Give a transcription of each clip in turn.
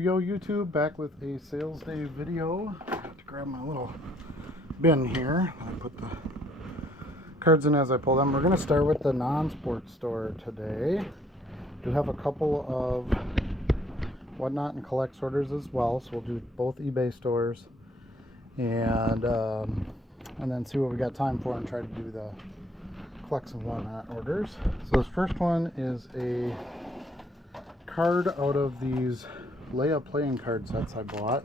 Yo YouTube, back with a sales day video. I have to grab my little bin here. I put the cards in as I pull them. We're going to start with the non-sport store today. Do have a couple of whatnot and collects orders as well, so we'll do both eBay stores and then see what we got time for and try to do the collects and whatnot orders. So this first one is a card out of these Leia playing card sets I bought.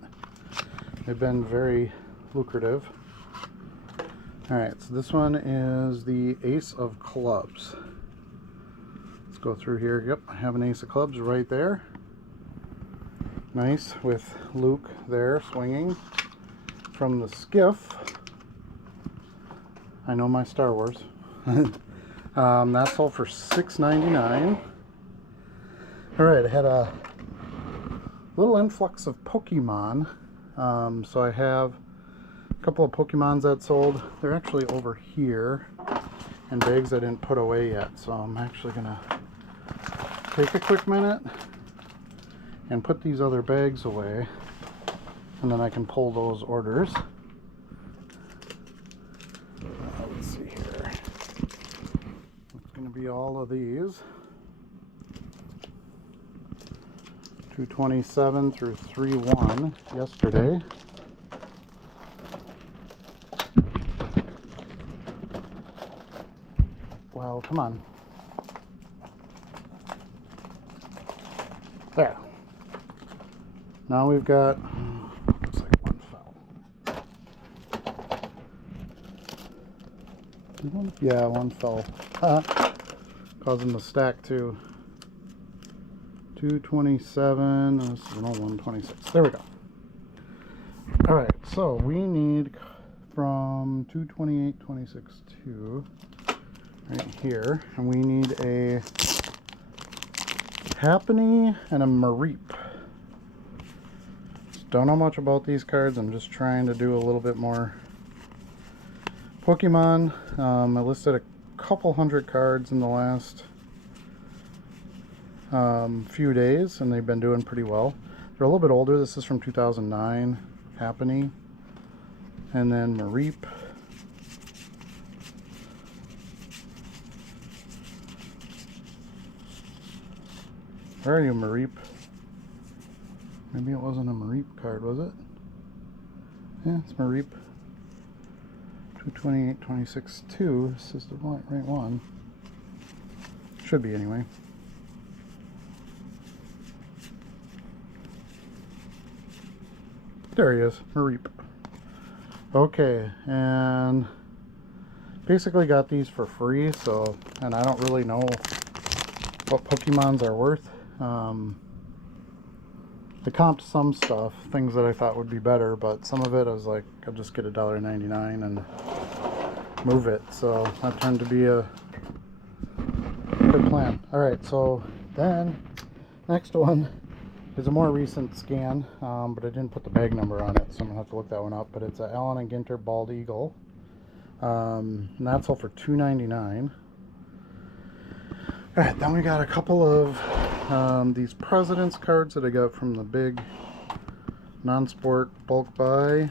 They've been very lucrative. Alright, so this one is the Ace of Clubs. Let's go through here. Yep, I have an Ace of Clubs right there. Nice, with Luke there swinging from the skiff. I know my Star Wars. That sold for $6.99. Alright, I had a little influx of Pokemon. So I have a couple of Pokemons that sold. They're actually over here in bags I didn't put away yet. So I'm actually going to take a quick minute and put these other bags away. And then I can pull those orders. Let's see here. It's going to be all of these. 227 through 3/1 yesterday. Well, come on. There. Now we've got, looks like one fell. Yeah, one fell. Causing the stack too. 227, this is an old 126. There we go. Alright, so we need from 228, 26, 2 right here, and we need a Happiny and a Mareep. Don't know much about these cards. I'm just trying to do a little bit more Pokemon. I listed a couple hundred cards in the last few days, and they've been doing pretty well. They're a little bit older. This is from 2009, Happiny, and then Mareep. Where are you, Mareep? Maybe it wasn't a Mareep card, was it? Yeah, it's Mareep. 228, 26, 2. This is the right one. Should be anyway. There he is, Mareep. Okay, and basically got these for free, so, and I don't really know what Pokemons are worth. I comped some stuff, things that I thought would be better, but some of it I was like, I'll just get $1.99 and move it. So that turned to be a good plan. Alright, so then next one is a more recent scan, but I didn't put the bag number on it, so I'm going to have to look that one up. But it's a Allen and Ginter Bald Eagle. And that's all for $2.99. Alright, then we got a couple of these President's cards that I got from the big non-sport bulk buy.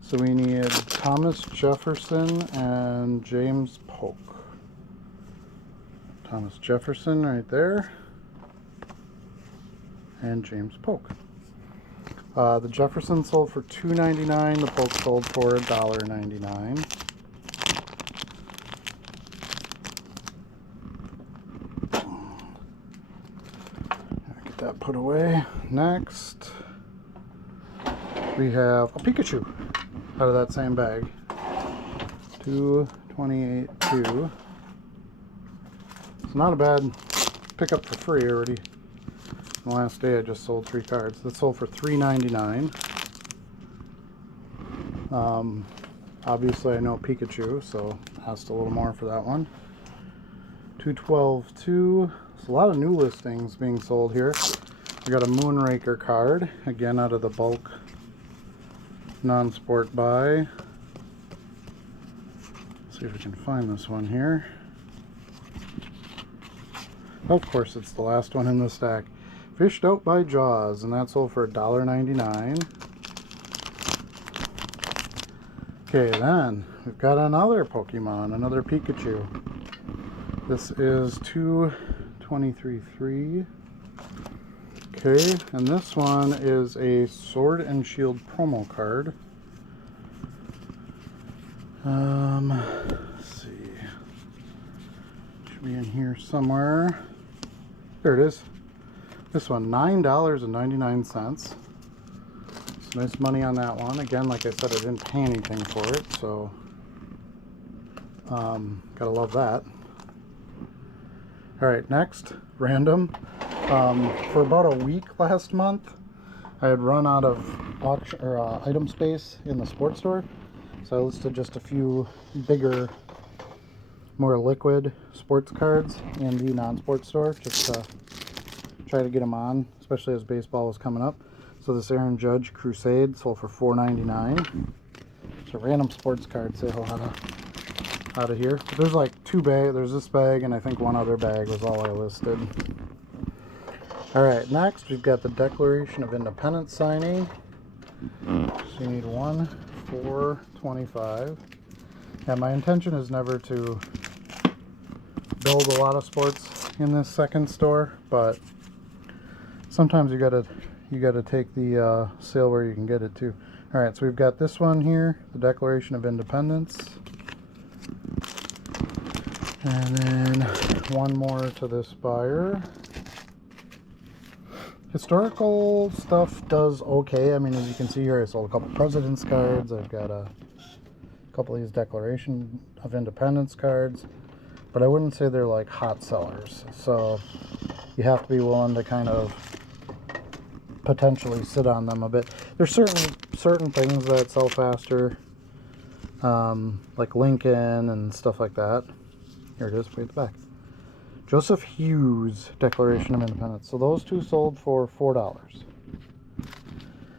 So we need Thomas Jefferson and James Polk. Thomas Jefferson right there. And James Polk. The Jefferson sold for $2.99. The Polk sold for $1.99. That put away. Next, we have a Pikachu out of that same bag. 228, 2. It's not a bad pickup for free already. The last day I just sold 3 cards. That sold for $3.99. Obviously I know Pikachu, so asked a little more for that one. 212, 2. There's a lot of new listings being sold here. We got a Moonraker card, again out of the bulk non-sport buy. See if we can find this one here. Of course, it's the last one in the stack. Fished Out by Jaws, and that sold for $1.99. Okay, then we've got another Pokemon, another Pikachu. This is 223.3. Okay, and this one is a Sword and Shield promo card. Let's see. Should be in here somewhere. There it is. This one, $9.99. Nice money on that one. Again, like I said, I didn't pay anything for it, so gotta love that. All right, next, random. For about a week last month, I had run out of auction or item space in the sports store, so I listed just a few bigger, more liquid sports cards in the non-sports store, just to try to get them on, especially as baseball was coming up. So this Aaron Judge Crusade sold for $4.99. It's a random sports card sale out of here. There's like two bags. There's this bag and I think one other bag was all I listed. Alright, next we've got the Declaration of Independence signing. So you need 1, 4, 25. And my intention is never to build a lot of sports in this second store, but sometimes you gotta take the sale where you can get it too. Alright, so we've got this one here, the Declaration of Independence. And then one more to this buyer. Historical stuff does okay. I mean, as you can see here, I sold a couple President's cards. I've got a couple of these Declaration of Independence cards. But I wouldn't say they're like hot sellers. So you have to be willing to kind of potentially sit on them a bit. There's certain things that sell faster, like Lincoln and stuff like that. Here it is, way at the back. Joseph Hughes Declaration of Independence. So those two sold for $4.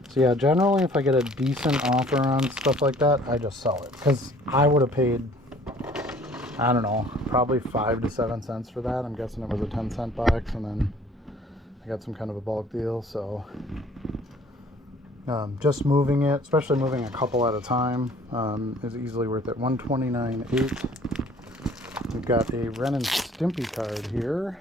So yeah, generally if I get a decent offer on stuff like that, I just sell it, because I would have paid, I don't know, probably 5 to 7 cents for that. I'm guessing it was a 10-cent box, and then I got some kind of a bulk deal. So just moving it, especially moving a couple at a time, is easily worth it. $129.8. We've got a Ren and Stimpy card here.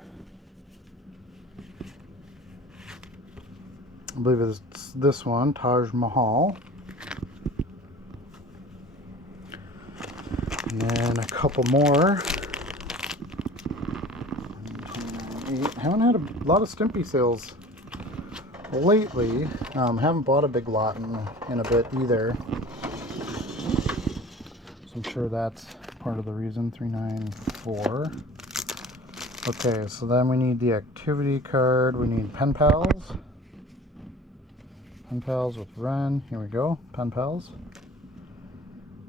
I believe it's this one, Taj Mahal. And then a couple more. I haven't had a lot of Stimpy sales lately. Haven't bought a big lot in a bit either. So I'm sure that's part of the reason. 394. Okay, so then we need the activity card. We need Pen Pals. Pen Pals with Ren. Here we go. Pen Pals.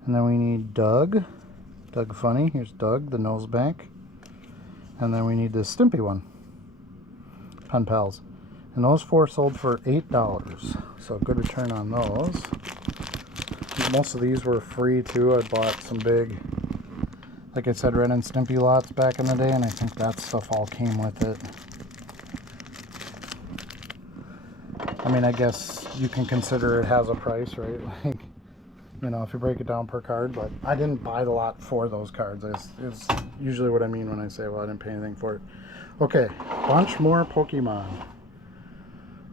And then we need Doug. Doug Funny. Here's Doug, the nose bank. And then we need this Stimpy one. Pen Pals. And those four sold for $8. So good return on those. Most of these were free too. I bought some big, like I said, Ren and Stimpy lots back in the day, and I think that stuff all came with it. I mean, I guess you can consider it has a price, right? Like, you know, if you break it down per card, but I didn't buy the lot for those cards. It's usually what I mean when I say, well, I didn't pay anything for it. Okay, bunch more Pokemon.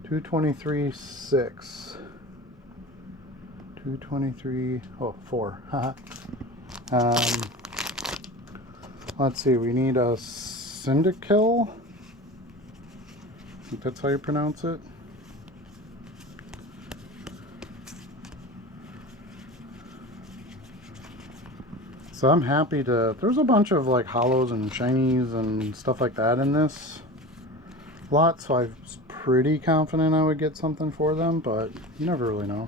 223.6. 223, oh, 4. Let's see, we need a Cyndaquil. I think that's how you pronounce it. So I'm happy to, there's a bunch of like hollows and shinies and stuff like that in this lot, so I was pretty confident I would get something for them, but you never really know.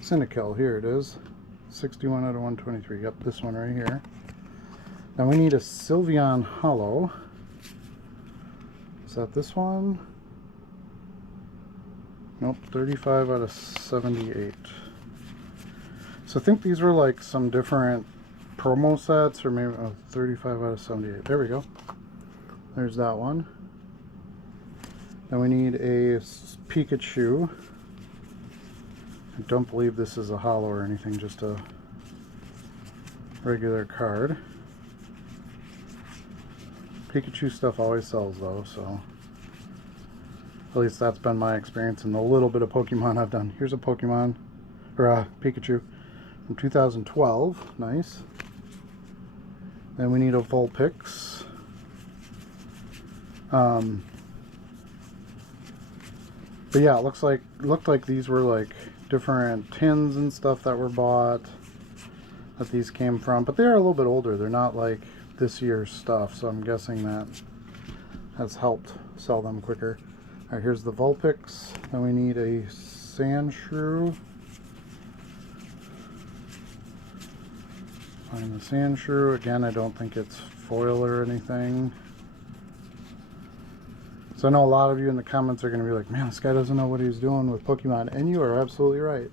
Cyndaquil, here it is. 61 out of 123. Yep, this one right here. Now we need a Sylveon Hollow. Is that this one? Nope, 35 out of 78. So I think these were like some different promo sets, or maybe 35 out of 78. There we go. There's that one. Then we need a Pikachu. I don't believe this is a holo or anything, just a regular card. Pikachu stuff always sells though, so at least that's been my experience in the little bit of Pokemon I've done. Here's a Pokemon, or a Pikachu from 2012. Nice. Then we need a Vulpix. But yeah, it looked like these were like different tins and stuff that were bought that these came from, but they are a little bit older. They're not like this year's stuff, so I'm guessing that has helped sell them quicker. All right, here's the Vulpix. Then we need a Sandshrew. Find the Sandshrew. Again, I don't think it's foil or anything. So I know a lot of you in the comments are going to be like, man, this guy doesn't know what he's doing with Pokemon. And you are absolutely right.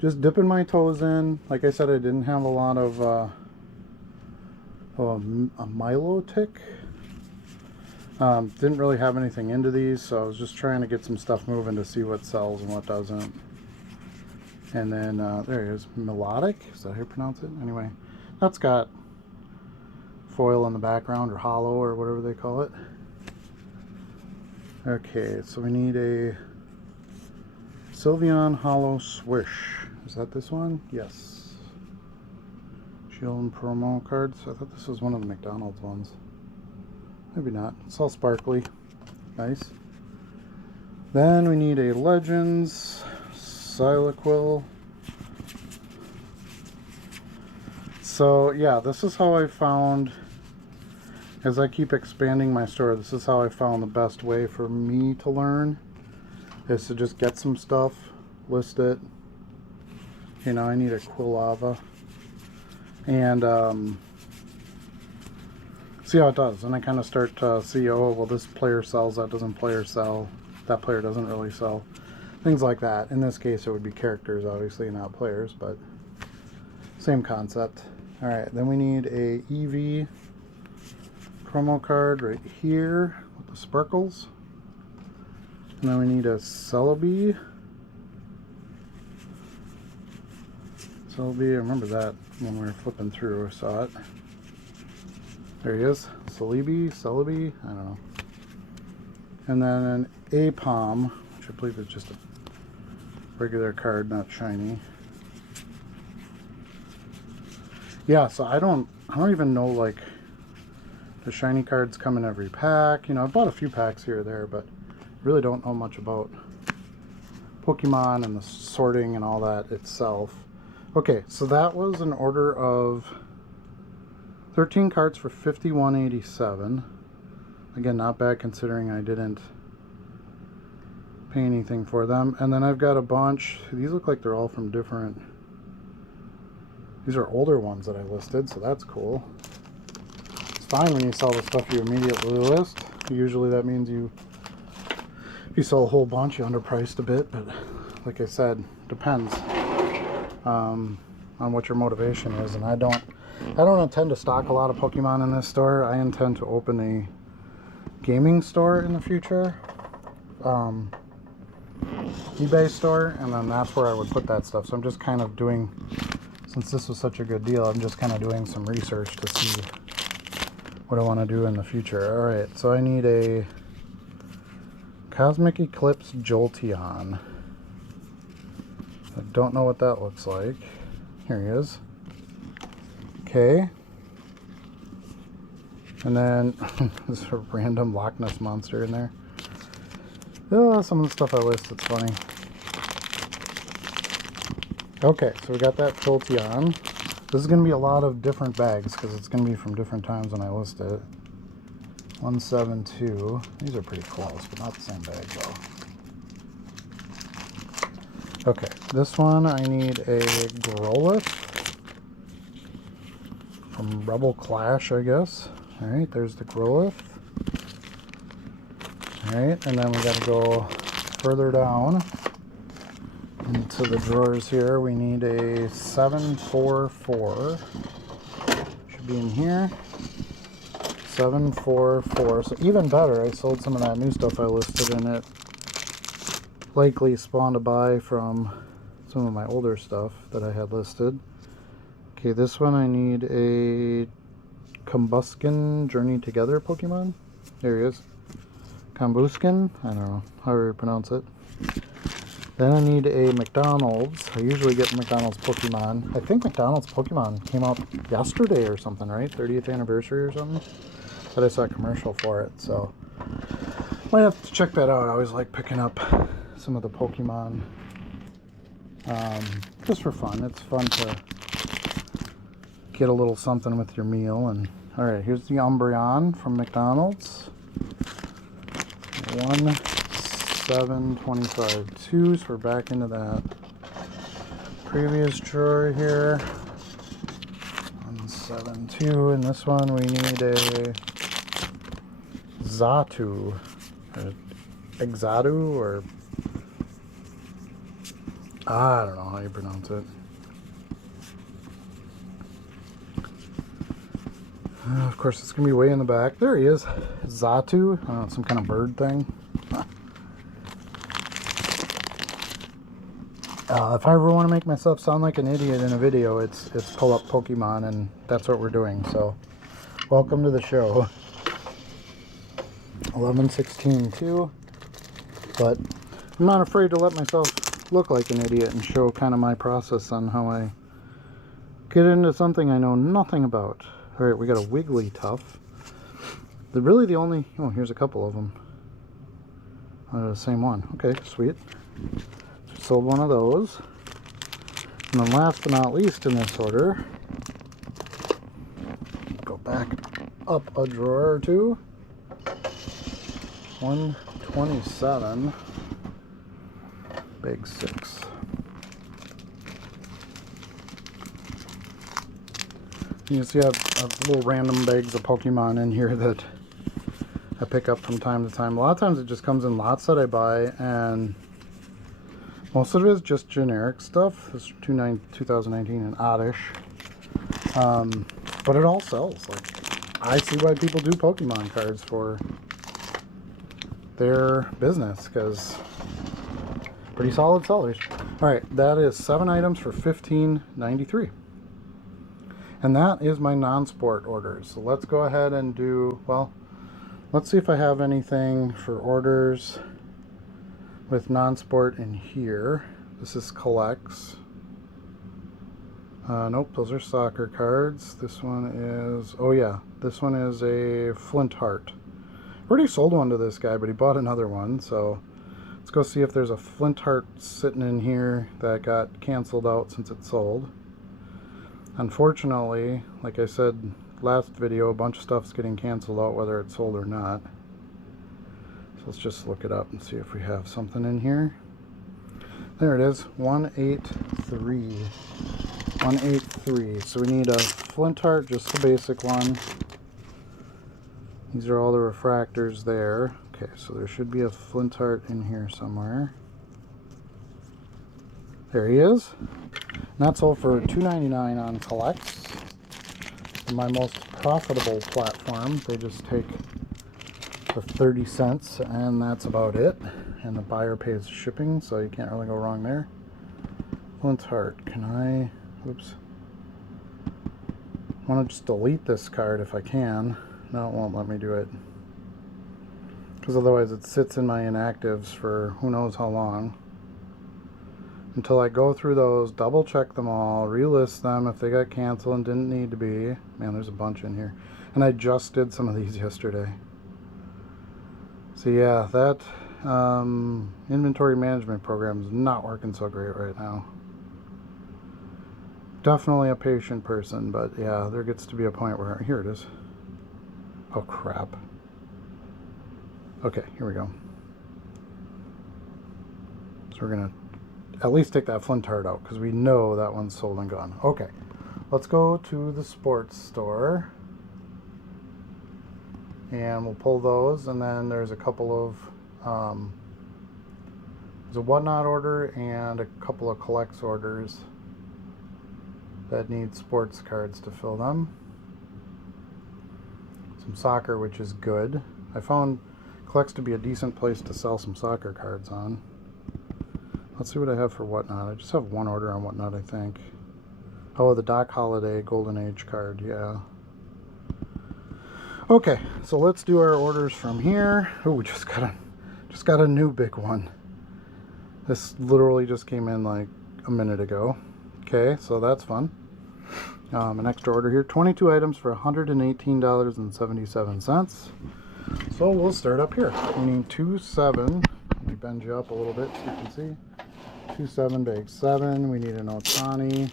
Just dipping my toes in. Like I said, I didn't have a lot of a Milotic. Didn't really have anything into these, so I was just trying to get some stuff moving to see what sells and what doesn't. And then there he is, Melodic. Is that how you pronounce it? Anyway, that's got foil in the background, or holo, or whatever they call it. Okay, so we need a Sylveon Holo Swish. Is that this one? Yes. Shield and promo cards. I thought this was one of the McDonald's ones. Maybe not. It's all sparkly. Nice. Then we need a Legends Cyndaquil. So yeah, this is how I found, as I keep expanding my store, this is how I found the best way for me to learn, is to just get some stuff, list it. You know, I need a Quilava, and see how it does. And I kind of start to see, oh, well, this player sells, that doesn't player sell, that player doesn't really sell. Things like that. In this case, it would be characters, obviously, not players, but same concept. All right, then we need a Eevee promo card right here with the sparkles. And then we need a Celebi. Celebi, I remember that when we were flipping through, I saw it. There he is. Celebi, I don't know. And then an Aipom, which I believe is just a regular card, not shiny. Yeah, so I don't even know, like, the shiny cards come in every pack. You know, I've bought a few packs here or there, but really don't know much about Pokemon and the sorting and all that itself. Okay, so that was an order of 13 cards for $51.87. Again, not bad considering I didn't pay anything for them. And then I've got a bunch. These look like they're all from different... These are older ones that I listed, so that's cool. It's fine when you sell the stuff you immediately list. Usually that means if you sell a whole bunch, you underpriced a bit, but like I said, depends on what your motivation is. And I don't intend to stock a lot of Pokemon in this store. I intend to open a gaming store in the future, eBay store, and then that's where I would put that stuff. So I'm just kind of doing, since this was such a good deal, I'm just kind of doing some research to see what I want to do in the future. Alright, so I need a Cosmic Eclipse Jolteon. I don't know what that looks like. Here he is. Okay. And then there's a random Loch Ness monster in there. Oh, some of the stuff I list, it's funny. Okay, so we got that Jolteon. This is going to be a lot of different bags because it's going to be from different times when I list it. 172. These are pretty close, but not the same bag though. Okay, this one I need a Growlithe from Rebel Clash, I guess. Alright, there's the Growlithe. Alright, and then we got to go further down into the drawers here. We need a 744. Should be in here. 744. So even better, I sold some of that new stuff I listed, and it likely spawned a buy from some of my older stuff that I had listed. Okay, this one I need a Combusken Journey Together Pokemon. There he is. Combusken? I don't know, however you pronounce it. Then I need a McDonald's. I usually get McDonald's Pokemon. I think McDonald's Pokemon came out yesterday or something, right? 30th anniversary or something? But I saw a commercial for it, so might have to check that out. I always like picking up some of the Pokemon just for fun. It's fun to get a little something with your meal. And all right, here's the Umbreon from McDonald's. 1,725 2, so we're back into that previous drawer here. 172, and this one we need a Xatu, or Exatu, or I don't know how you pronounce it. Of course, it's gonna be way in the back. There he is, Xatu. I don't know, some kind of bird thing. If I ever want to make myself sound like an idiot in a video, it's pull up Pokemon, and that's what we're doing. So, welcome to the show. 1116 too, but I'm not afraid to let myself look like an idiot and show kind of my process on how I get into something I know nothing about. All right, we got a Wigglytuff. Really the only, oh, here's a couple of them. The same one. Okay, sweet. Sold one of those. And then last but not least in this order, go back up a drawer or two. 127 big 6. You can see I have little random bags of Pokemon in here that I pick up from time to time. A lot of times it just comes in lots that I buy, and most of it is just generic stuff. This is 2019 and oddish. But it all sells. Like, I see why people do Pokemon cards for their business, because pretty solid sellers. Alright, that is 7 items for $15.93. And that is my non-sport orders. So let's go ahead and do, well, let's see if I have anything for orders with non-sport in here. This is collects. Nope, those are soccer cards. This one is, oh yeah, this one is a Flintheart. Already sold one to this guy, but he bought another one, so let's go see if there's a Flintheart sitting in here that got canceled out since it sold. Unfortunately, like I said last video, a bunch of stuff's getting canceled out whether it's sold or not. So let's just look it up and see if we have something in here. There it is, 183. 183. So we need a Flintheart, just the basic one. These are all the refractors there. Okay, so there should be a Flintheart in here somewhere. There he is. And that sold for $2.99 on Collects. My most profitable platform. They just take the 30 cents and that's about it. And the buyer pays shipping, so you can't really go wrong there. Flintheart. Can I... Oops. I want to just delete this card if I can. No, it won't let me do it. Because otherwise it sits in my inactives for who knows how long. Until I go through those, double check them all, relist them if they got canceled and didn't need to be. Man, there's a bunch in here. And I just did some of these yesterday. So yeah, that inventory management program is not working so great right now. Definitely a patient person, but yeah, there gets to be a point where, here it is. Oh crap. Okay, here we go. So we're gonna at least take that Flintheart out, because we know that one's sold and gone. Okay, let's go to the sports store. And we'll pull those, and then there's a couple of, there's a Whatnot order and a couple of Collects orders that need sports cards to fill them. some soccer, which is good. I found Collects to be a decent place to sell some soccer cards on. Let's see what I have for Whatnot. I just have one order on Whatnot, I think. Oh, the Doc Holliday Golden Age card, yeah. Okay, so let's do our orders from here. Oh, we just got a new big one. This literally just came in like a minute ago. Okay, so that's fun. An extra order here, 22 items for $118.77. So we'll start up here. We need 2-7. Let me bend you up a little bit so you can see. 2-7 bag 7. We need an Ohtani.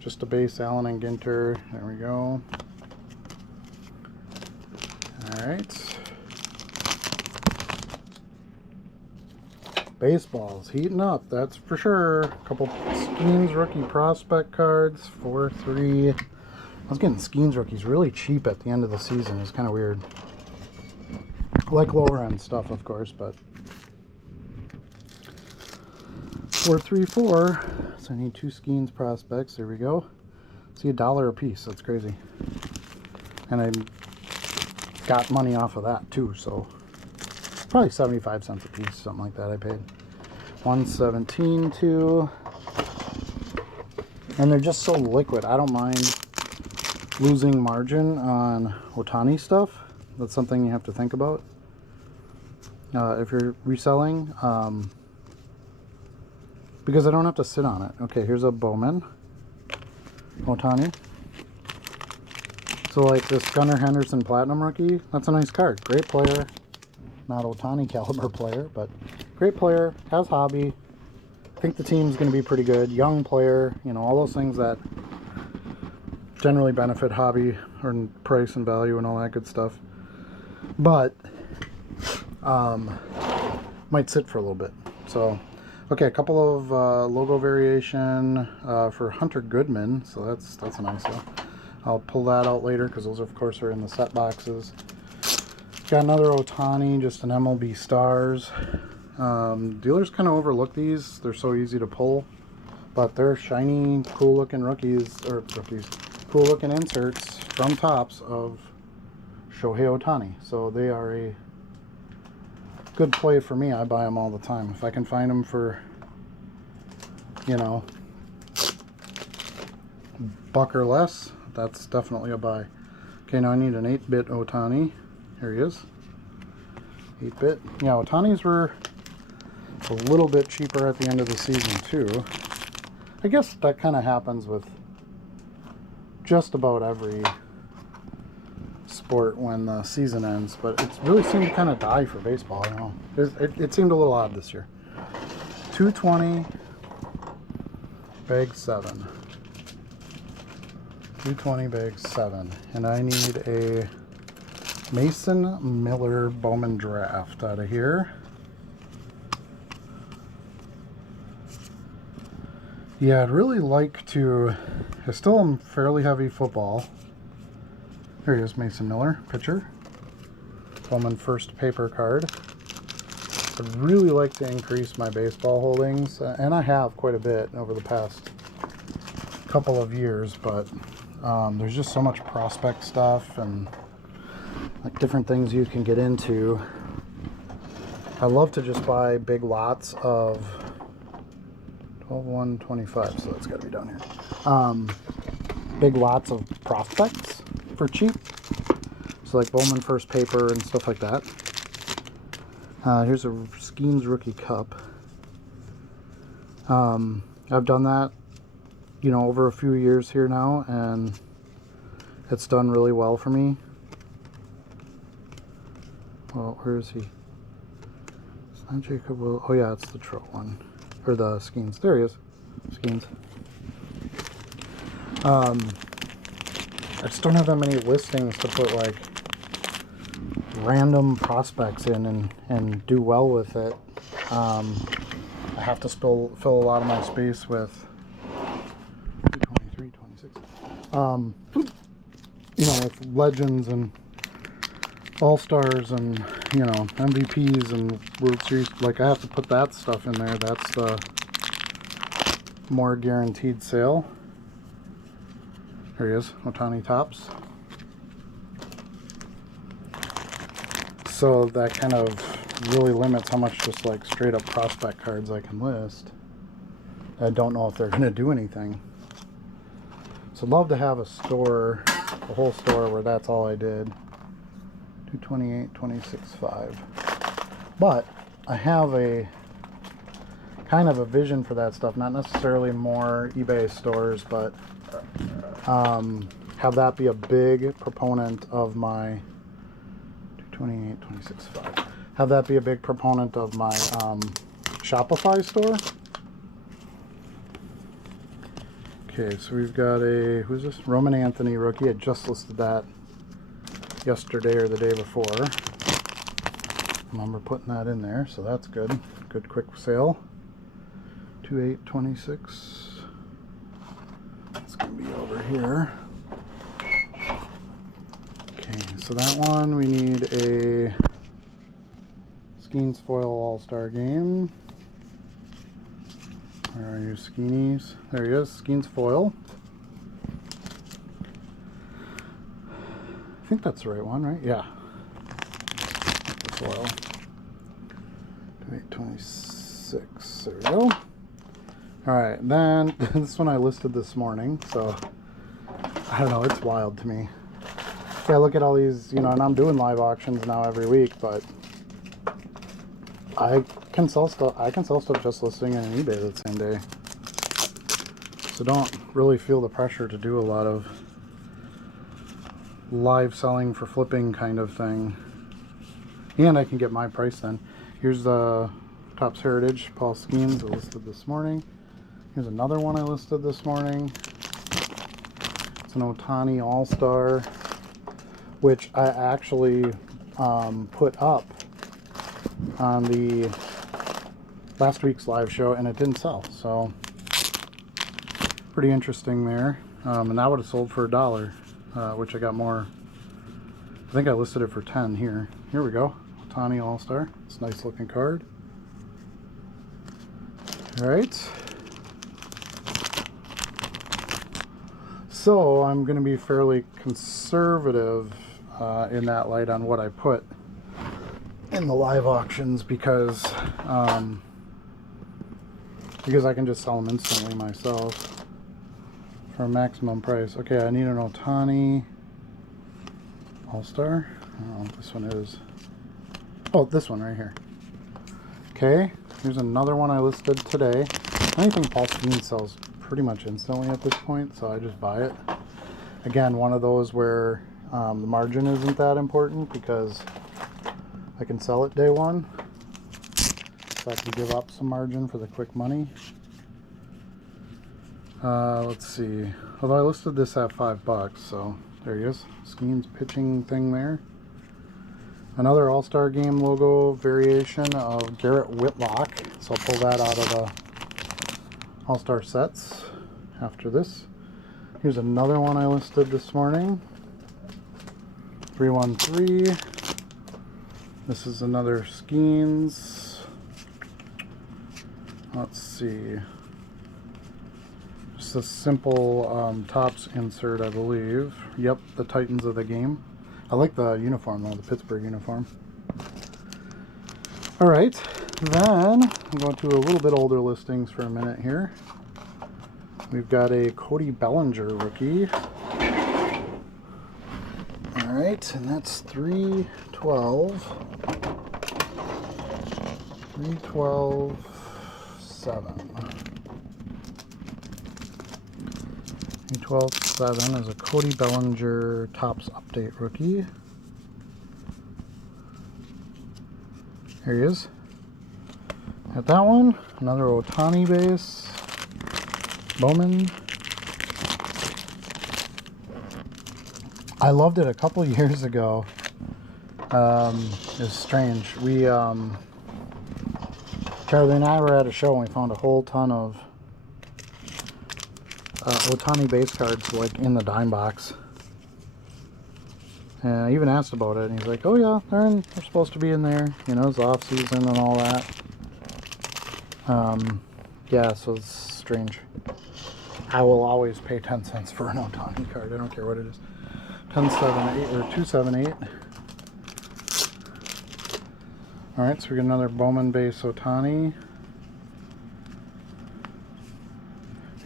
Just a base Allen and Ginter. There we go. Alright. Baseball's heating up, that's for sure. A couple Skeens rookie prospect cards. 4-3. I was getting Skeens rookies really cheap at the end of the season. It's kind of weird. Like lower end stuff, of course, but 4-3-4. So I need 2 Skeens prospects. There we go. See, $1 a piece. That's crazy. And I got money off of that too, so probably 75 cents a piece, something like that. I paid 117 too. And they're just so liquid. I don't mind losing margin on Ohtani stuff. That's something you have to think about if you're reselling, because I don't have to sit on it. Okay, here's a Bowman Ohtani. So like this Gunnar Henderson Platinum rookie, that's a nice card. Great player, not Ohtani caliber player, but great player, has hobby. I think the team's going to be pretty good. Young player, you know, all those things that generally benefit hobby or price and value and all that good stuff. But might sit for a little bit. So okay, a couple of logo variation for Hunter Goodman, so that's a nice one. I'll pull that out later because those of course are in the set boxes. Got another Ohtani, just an MLB Stars. Dealers kind of overlook these. They're so easy to pull, but they're shiny, cool looking cool looking inserts from Topps of Shohei Ohtani. So they are a good play for me. I buy them all the time. If I can find them for, you know, $1 or less, that's definitely a buy. Okay, now I need an 8-bit Ohtani. Here he is. 8-bit. Yeah, Ohtanis were a little bit cheaper at the end of the season too. I guess that kind of happens with just about every sport when the season ends, but it really seemed to kind of die for baseball. I don't know. It seemed a little odd this year. 220 bag 7. 220 bag 7, and I need a Mason Miller Bowman Draft out of here. Yeah, I'd really like to. I still am fairly heavy football. Here he is, Mason Miller, pitcher. Bowman first paper card. I'd really like to increase my baseball holdings, and I have quite a bit over the past couple of years, but there's just so much prospect stuff and like different things you can get into. I love to just buy big lots of 12/1/25, so that's got to be down here. Big lots of prospects for cheap. So like Bowman first paper and stuff like that. Here's a Skeens Rookie Cup. I've done that, you know, over a few years here now, and it's done really well for me. Well, where is he? It's not Jacob Will. Oh yeah, it's the Trout one. Or the Skeens. There he is. Skeens. I just don't have that many listings to put like random prospects in and do well with it. I have to fill a lot of my space with 23, 26. You know, with legends and all-stars and, you know, MVPs and World Series. Like, I have to put that stuff in there. That's the more guaranteed sale. Here he is, Ohtani Topps. So that kind of really limits how much just like straight up prospect cards I can list. I don't know if they're going to do anything. So I'd love to have a store, a whole store where that's all I did. 228, 26.5. But I have a kind of a vision for that stuff, not necessarily more eBay stores, but have that be a big proponent of my 228, 26.5. Have that be a big proponent of my Shopify store. Okay, so we've got a, who's this? Roman Anthony rookie. I just listed that yesterday or the day before. I remember putting that in there, so that's good. Good quick sale. 2826. It's gonna be over here. Okay, so that one we need a Skeens Foil All-Star Game. Where are you, Skeenies? There he is, Skeens Foil. I think that's the right one, right? Yeah. Foil. 2826. There we go. Alright, then this one I listed this morning, so I don't know, it's wild to me. Yeah, I look at all these, you know, and I'm doing live auctions now every week, but I can sell stuff just listing on eBay that same day. So don't really feel the pressure to do a lot of live selling for flipping kind of thing. And I can get my price then. Here's the Topps Heritage Paul Skeens I listed this morning. Here's another one I listed this morning. It's an Ohtani All-Star, which I actually put up on the last week's live show, and it didn't sell. So pretty interesting there. And that would have sold for $1, which I got more. I think I listed it for 10 here. Here we go. Ohtani All-Star. It's a nice looking card. All right. So I'm going to be fairly conservative in that light on what I put in the live auctions because I can just sell them instantly myself for a maximum price. Okay, I need an Ohtani All-Star. I don't know what this one is. Oh, this one right here. Okay, here's another one I listed today. Anything Paul Skeens sells pretty much instantly at this point, so I just buy it. Again, one of those where the margin isn't that important because I can sell it day one, so I can give up some margin for the quick money. Let's see. Although I listed this at $5, so there he is. Skeens pitching thing there. Another All-Star Game logo variation of Garrett Whitlock. So I'll pull that out of the All-Star sets after this. Here's another one I listed this morning. 313. This is another Skeens. Let's see. Just a simple Topps insert, I believe. Yep, the Titans of the game. I like the uniform though, the Pittsburgh uniform. Alright, then I'm going to a little bit older listings for a minute here. We've got a Cody Bellinger rookie. Alright, and that's 312. 312.7. 312.7 is a Cody Bellinger Topps Update rookie. Here he is. Got that one. Another Ohtani base. Bowman. I loved it a couple years ago. It's strange. Charlie and I were at a show and we found a whole ton of Ohtani base cards like in the dime box. And I even asked about it and he's like, oh yeah, they're supposed to be in there. You know, it's off season and all that. Yeah, so it's strange. I will always pay 10 cents for an Ohtani card. I don't care what it is. 1078 or 278. Alright, so we get another Bowman base Ohtani.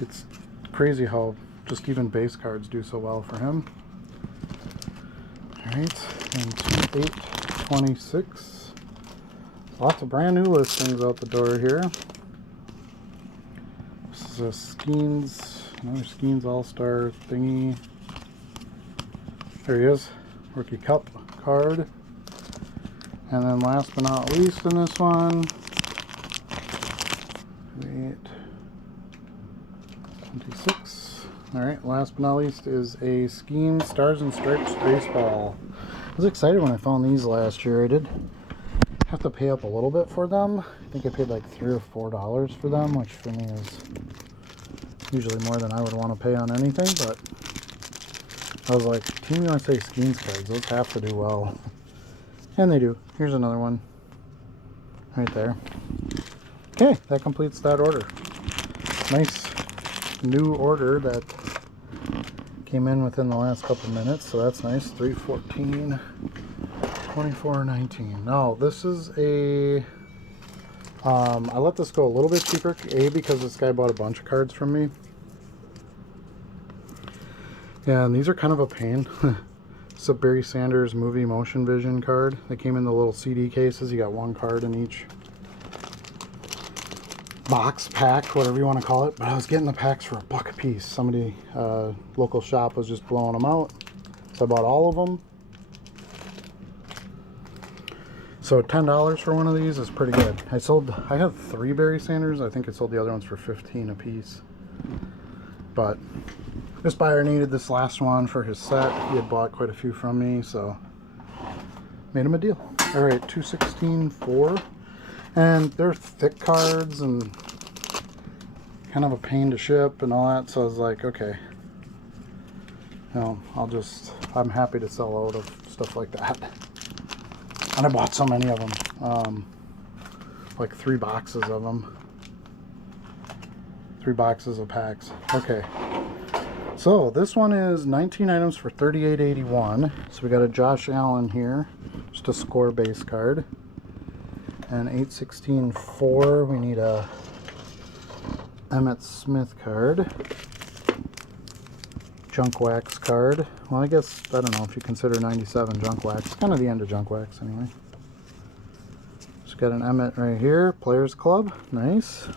It's crazy how just even base cards do so well for him. Alright, and 2/8/26. Lots of brand new listings out the door here. This is a Skeens, another Skeens All-Star thingy. There he is, Rookie Cup card. And then last but not least in this one, 8/26. Alright, last but not least is a Skeens Stars and Stripes baseball. I was excited when I found these last year. I did have to pay up a little bit for them. I think I paid like $3 or $4 for them, which for me is usually more than I would want to pay on anything, but I was like, Team USA Skeens cards, those have to do well. And they do. Here's another one right there. Okay, that completes that order. Nice new order that came in within the last couple minutes, so that's nice. 3/14/24/19. Now this is a I let this go a little bit cheaper, because this guy bought a bunch of cards from me. Yeah, and these are kind of a pain. It's a Barry Sanders movie motion vision card. They came in the little CD cases. You got one card in each box, pack, whatever you want to call it. But I was getting the packs for $1 a piece. Somebody, local shop was just blowing them out. So I bought all of them. So $10 for one of these is pretty good. I had 3 Barry Sanders. I think I sold the other ones for $15 a piece. But this buyer needed this last one for his set. He had bought quite a few from me, so made him a deal. All right, 2/16/4, and they're thick cards and kind of a pain to ship and all that. So I was like, okay, you know, I'm happy to sell out of stuff like that. And I bought so many of them, like 3 boxes of them, 3 boxes of packs. Okay. So this one is 19 items for $38.81. So we got a Josh Allen here, just a score base card. And 8/16/4, we need a Emmitt Smith card. Junk Wax card. Well, I guess, I don't know if you consider 97 Junk Wax. It's kind of the end of Junk Wax anyway. Just got an Emmitt right here, Players Club. Nice.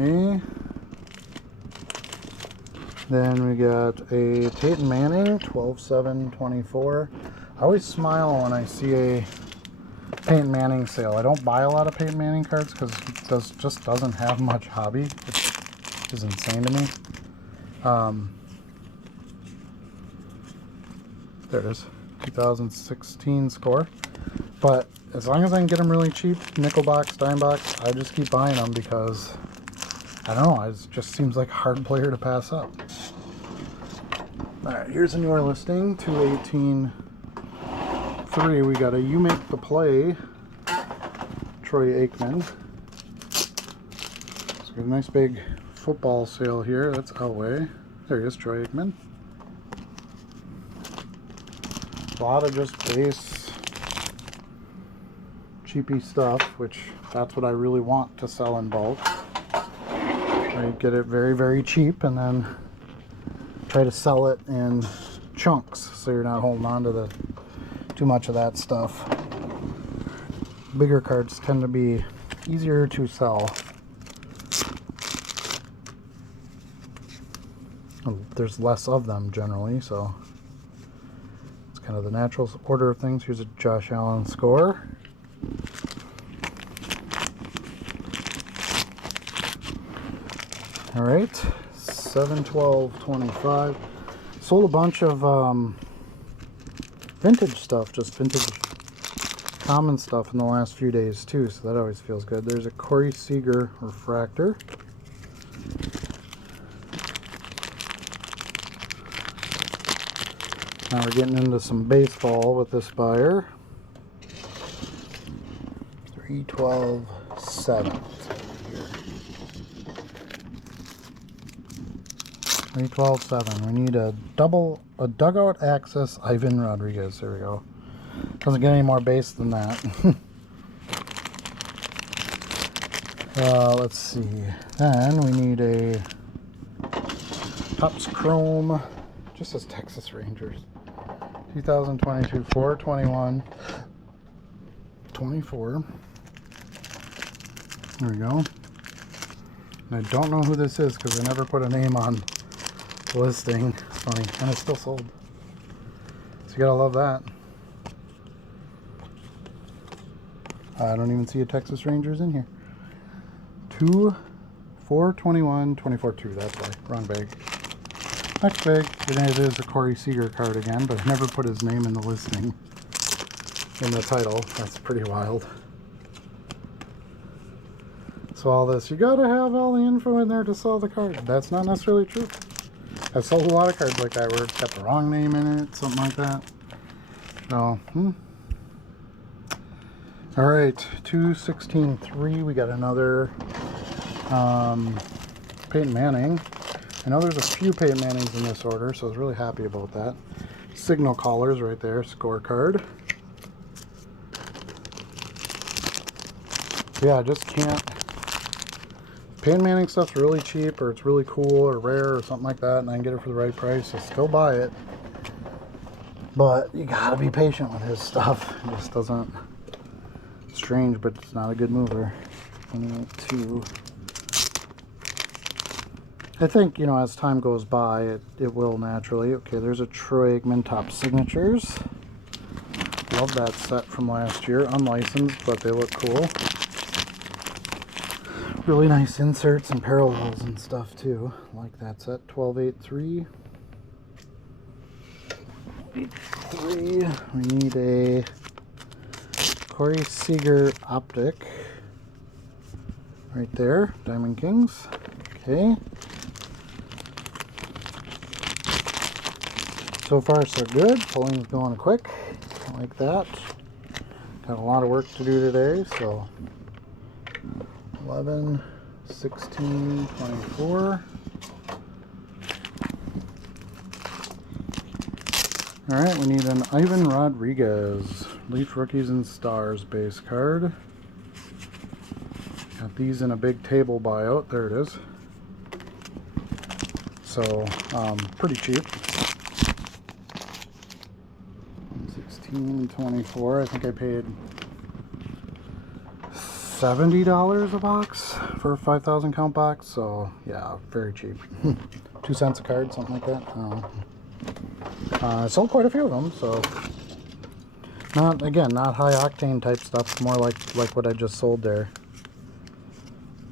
Okay. Then we got a Peyton Manning, 12/7/24. I always smile when I see a Peyton Manning sale. I don't buy a lot of Peyton Manning cards because he just doesn't have much hobby, which is insane to me. There it is, 2016 score. But as long as I can get them really cheap, nickel box, dime box, I just keep buying them because I don't know, it just seems like a hard player to pass up. Alright, here's a newer listing, 2/18/3. We got a You Make the Play, Troy Aikman. So we have a nice big football sale here. That's Elway. There he is, Troy Aikman. A lot of just base, cheapy stuff, which that's what I really want to sell in bulk. I get it very, very cheap and then try to sell it in chunks so you're not holding on to too much of that stuff. Bigger cards tend to be easier to sell. There's less of them generally, so it's kind of the natural order of things. Here's a Josh Allen score. All right, 7/12/25. Sold a bunch of vintage stuff, just vintage common stuff in the last few days too, so that always feels good. There's a Corey Seager refractor. Now we're getting into some baseball with this buyer. 3/12/7. 3/12/7. We need a dugout access Ivan Rodriguez. There we go. Doesn't get any more base than that. Let's see. Then we need a Topps Chrome. Just says Texas Rangers. 2022 4/21 24. There we go. And I don't know who this is because I never put a name on the listing. It's funny. And it's still sold. So you gotta love that. I don't even see a Texas Rangers in here. 4/21/24/2. That's why. Wrong bag. Next bag. It is a Corey Seager card again, but I never put his name in the listing. In the title. That's pretty wild. So all this, you gotta have all the info in there to sell the card. That's not necessarily true. I've sold a lot of cards like that where it's got the wrong name in it, something like that. So, Alright, 2/16/3, we got another Peyton Manning. I know there's a few Peyton Mannings in this order, so I was really happy about that. Signal callers right there, scorecard. Yeah, I just can't. Peyton Manning stuff's really cheap, or it's really cool, or rare, or something like that, and I can get it for the right price, so still buy it. But you gotta be patient with his stuff. It just doesn't. Strange, but it's not a good mover. 2. I think, you know, as time goes by, it will naturally. Okay, there's a Troy Aikman Topps Signatures. Love that set from last year. Unlicensed, but they look cool. Really nice inserts and parallels and stuff too. Like that set. 12/8/3. 8/3. We need a Corey Seager Optic. Right there. Diamond Kings. Okay. So far so good. Pulling's going quick. Like that. Got a lot of work to do today, so 11, 16, 24. Alright, we need an Ivan Rodriguez Leaf Rookies and Stars base card. Got these in a big table buyout. There it is. So, pretty cheap. 16.24. I think I paid $70 a box for a 5,000 count box. So yeah, very cheap. 2 cents a card, something like that. I don't know. I sold quite a few of them, so not high octane type stuff. More like what I just sold there.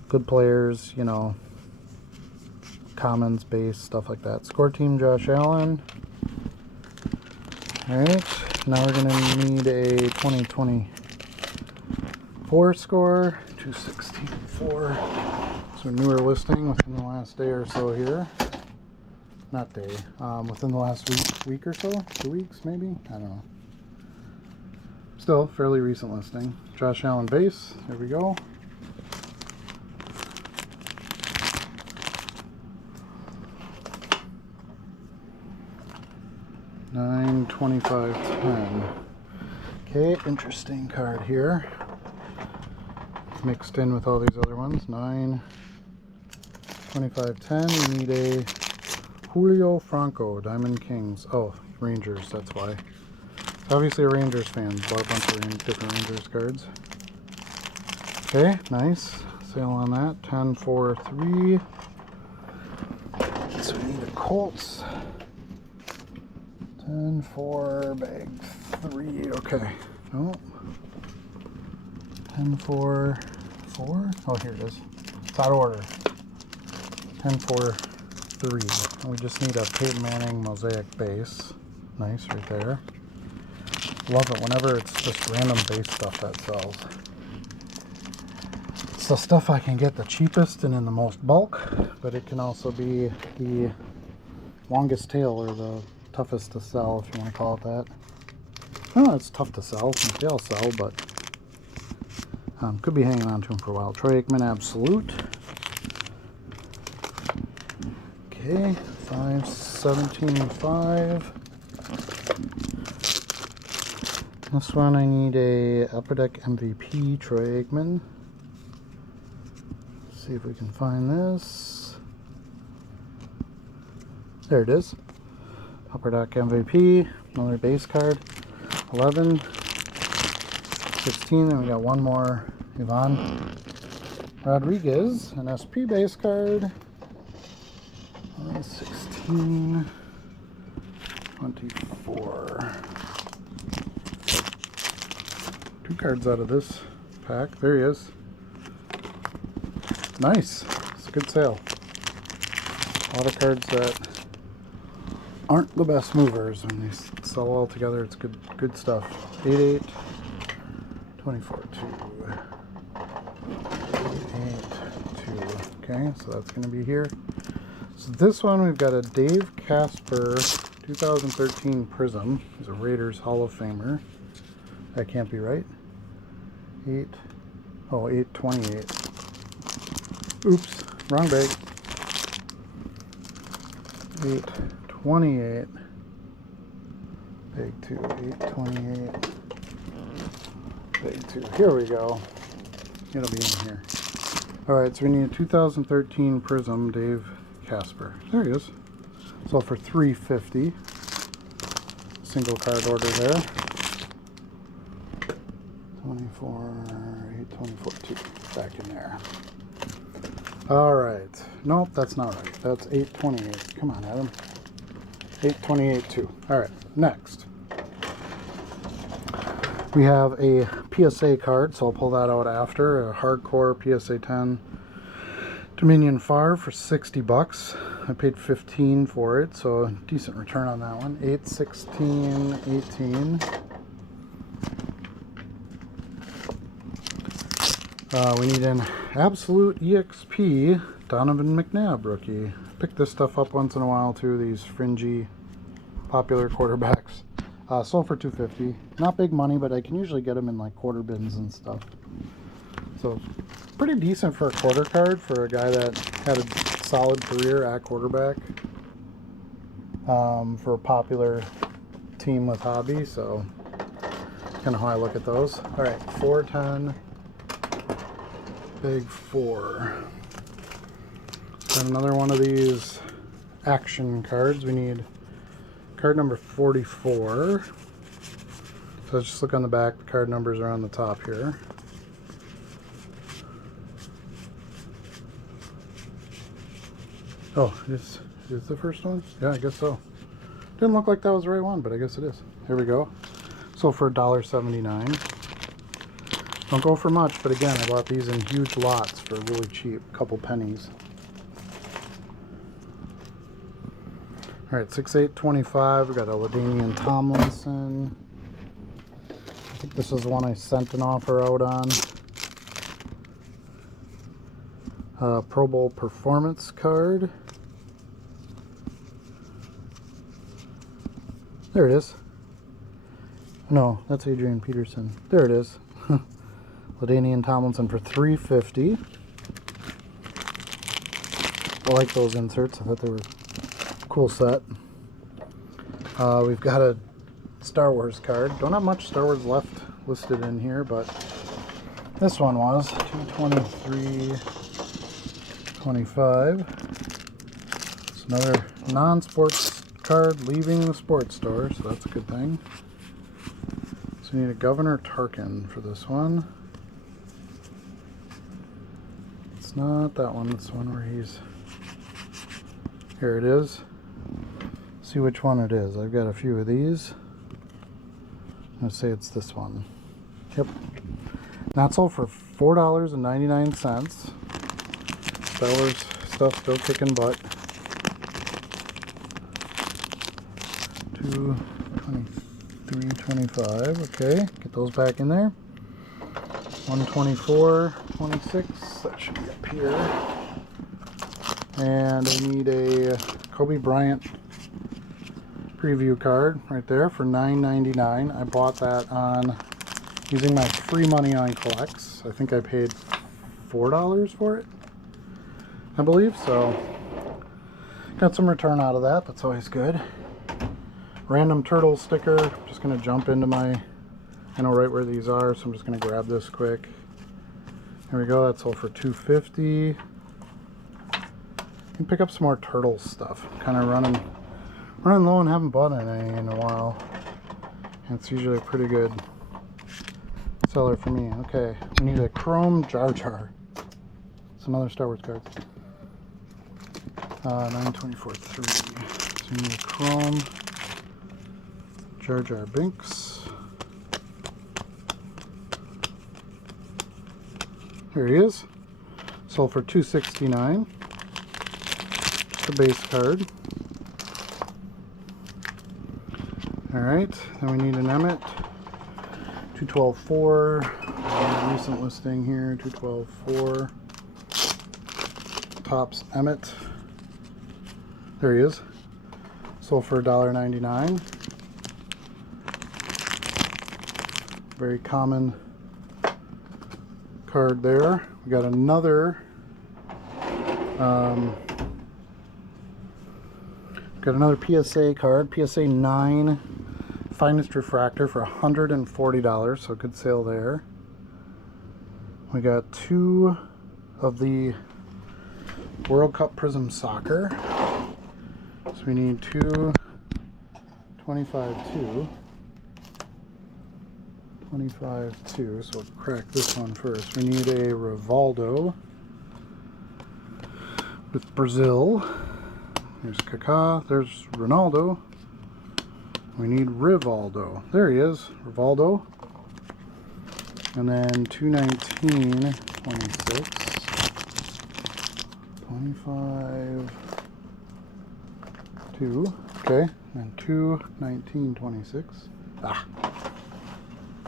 Good players, you know, commons, base, stuff like that. Score team Josh Allen. Alright, now we're going to need a 2024 score. 2/16/4. So newer listing within the last day or so here. Not day, within the last week or so. 2 weeks maybe? I don't know. Still, fairly recent listing. Josh Allen base. There we go. $9.25.10. Okay, interesting card here. Mixed in with all these other ones. $9.25.10. We need a Julio Franco Diamond Kings. Oh, Rangers. That's why. Obviously a Rangers fan. Bought a bunch of different Rangers cards. Okay, nice. Sale on that. 10.43. So we need a Colts. 10.4 bag 3. Okay. Oh. 10.4 4. Oh, here it is. It's out of order. 10.4 3. And we just need a Peyton Manning mosaic base. Nice, right there. Love it whenever it's just random base stuff that sells. It's the stuff I can get the cheapest and in the most bulk, but it can also be the longest tail or the toughest to sell, if you want to call it that. Oh, it's tough to sell since they all sell, but could be hanging on to them for a while. Troy Aikman Absolute. Okay, 5/17/5. This one I need a Upper Deck MVP Troy Aikman. Let's see if we can find this. There it is. Upper Deck MVP, another base card. 11, 16, and we got one more Ivan Rodriguez, an SP base card. 16, 24. 2 cards out of this pack. There he is. Nice. It's a good sale. A lot of cards that aren't the best movers. When they sell all together, it's good stuff. 88, 24, 2. 8, 2. Okay, so that's going to be here. So this one, we've got a Dave Casper 2013 Prism. He's a Raiders Hall of Famer. That can't be right. 828. Oops, wrong bag. 828. Bag 2, 828. Bag 2. Here we go. It'll be in here. Alright, so we need a 2013 Prism Dave Casper. There he is. Sold for $350. Single card order there. 24, 824, 2. Back in there. Alright. Nope, that's not right. That's 828. Come on, Adam. 828, 2. Alright, next. We have a PSA card, so I'll pull that out after. A hardcore PSA 10 Dominion Favre for $60. I paid $15 for it, so a decent return on that one. 8, 16, 18. We need an Absolute EXP Donovan McNabb rookie. Pick this stuff up once in a while too, these fringy popular quarterbacks. Sold for $250. Not big money, but I can usually get them in like quarter bins and stuff. So pretty decent for a quarter card for a guy that had a solid career at quarterback for a popular team with hobby. So kind of how I look at those. All right, 410. Big 4. Got another one of these action cards. We need card number 44. So just look on the back. The card numbers are on the top here. Oh, is the first one? Yeah, I guess so. Didn't look like that was the right one, but I guess it is. Here we go. So for $1.79. Don't go for much, but again, I bought these in huge lots for really cheap, a couple pennies. Alright, 6/8/25, we got a LaDainian Tomlinson. I think this is the one I sent an offer out on. Pro Bowl Performance card. There it is. No, that's Adrian Peterson. There it is. LaDainian Tomlinson for $350. I like those inserts. I thought they were a cool set. We've got a Star Wars card. Don't have much Star Wars left listed in here, but this one was 223.25. It's another non-sports card leaving the sports store, so that's a good thing. So we need a Governor Tarkin for this one. It's not that one, it's the one where he's... Here it is. See which one it is. I've got a few of these. I'm going to say it's this one. Yep. Not sold for $4.99. Star Wars stuff still kicking butt. 223.25. Okay, get those back in there. 124.26. That should be up here. And I need a Kobe Bryant preview card right there for $9.99. I bought that on using my free money on Collects. I think I paid $4 for it, I believe. So got some return out of that. That's always good. Random turtle sticker. Just gonna jump into my I know right where these are, so I'm just going to grab this quick. There we go. That's all for $2.50. You can pick up some more Turtles stuff. Kind of running low and haven't bought any in a while. And it's usually a pretty good seller for me. Okay, we need a Chrome Jar Jar. Some other Star Wars cards. 924.3. So we need a Chrome Jar Jar Binks. Here he is. Sold for $2.69. The base card. Alright, then we need an Emmett. 212.4. Recent listing here, 212.4. Topps Emmett. There he is. Sold for $1.99. Very common card there. We got another PSA card, PSA 9 Finest Refractor for $140, so good sale there. We got 2 of the World Cup Prism Soccer. So we need 2 25-2. 25-2, so we'll crack this one first. We need a Rivaldo with Brazil. There's Kaká, there's Ronaldo. We need Rivaldo. There he is, Rivaldo. And then 219-26. 25-2. Okay, and 219-26.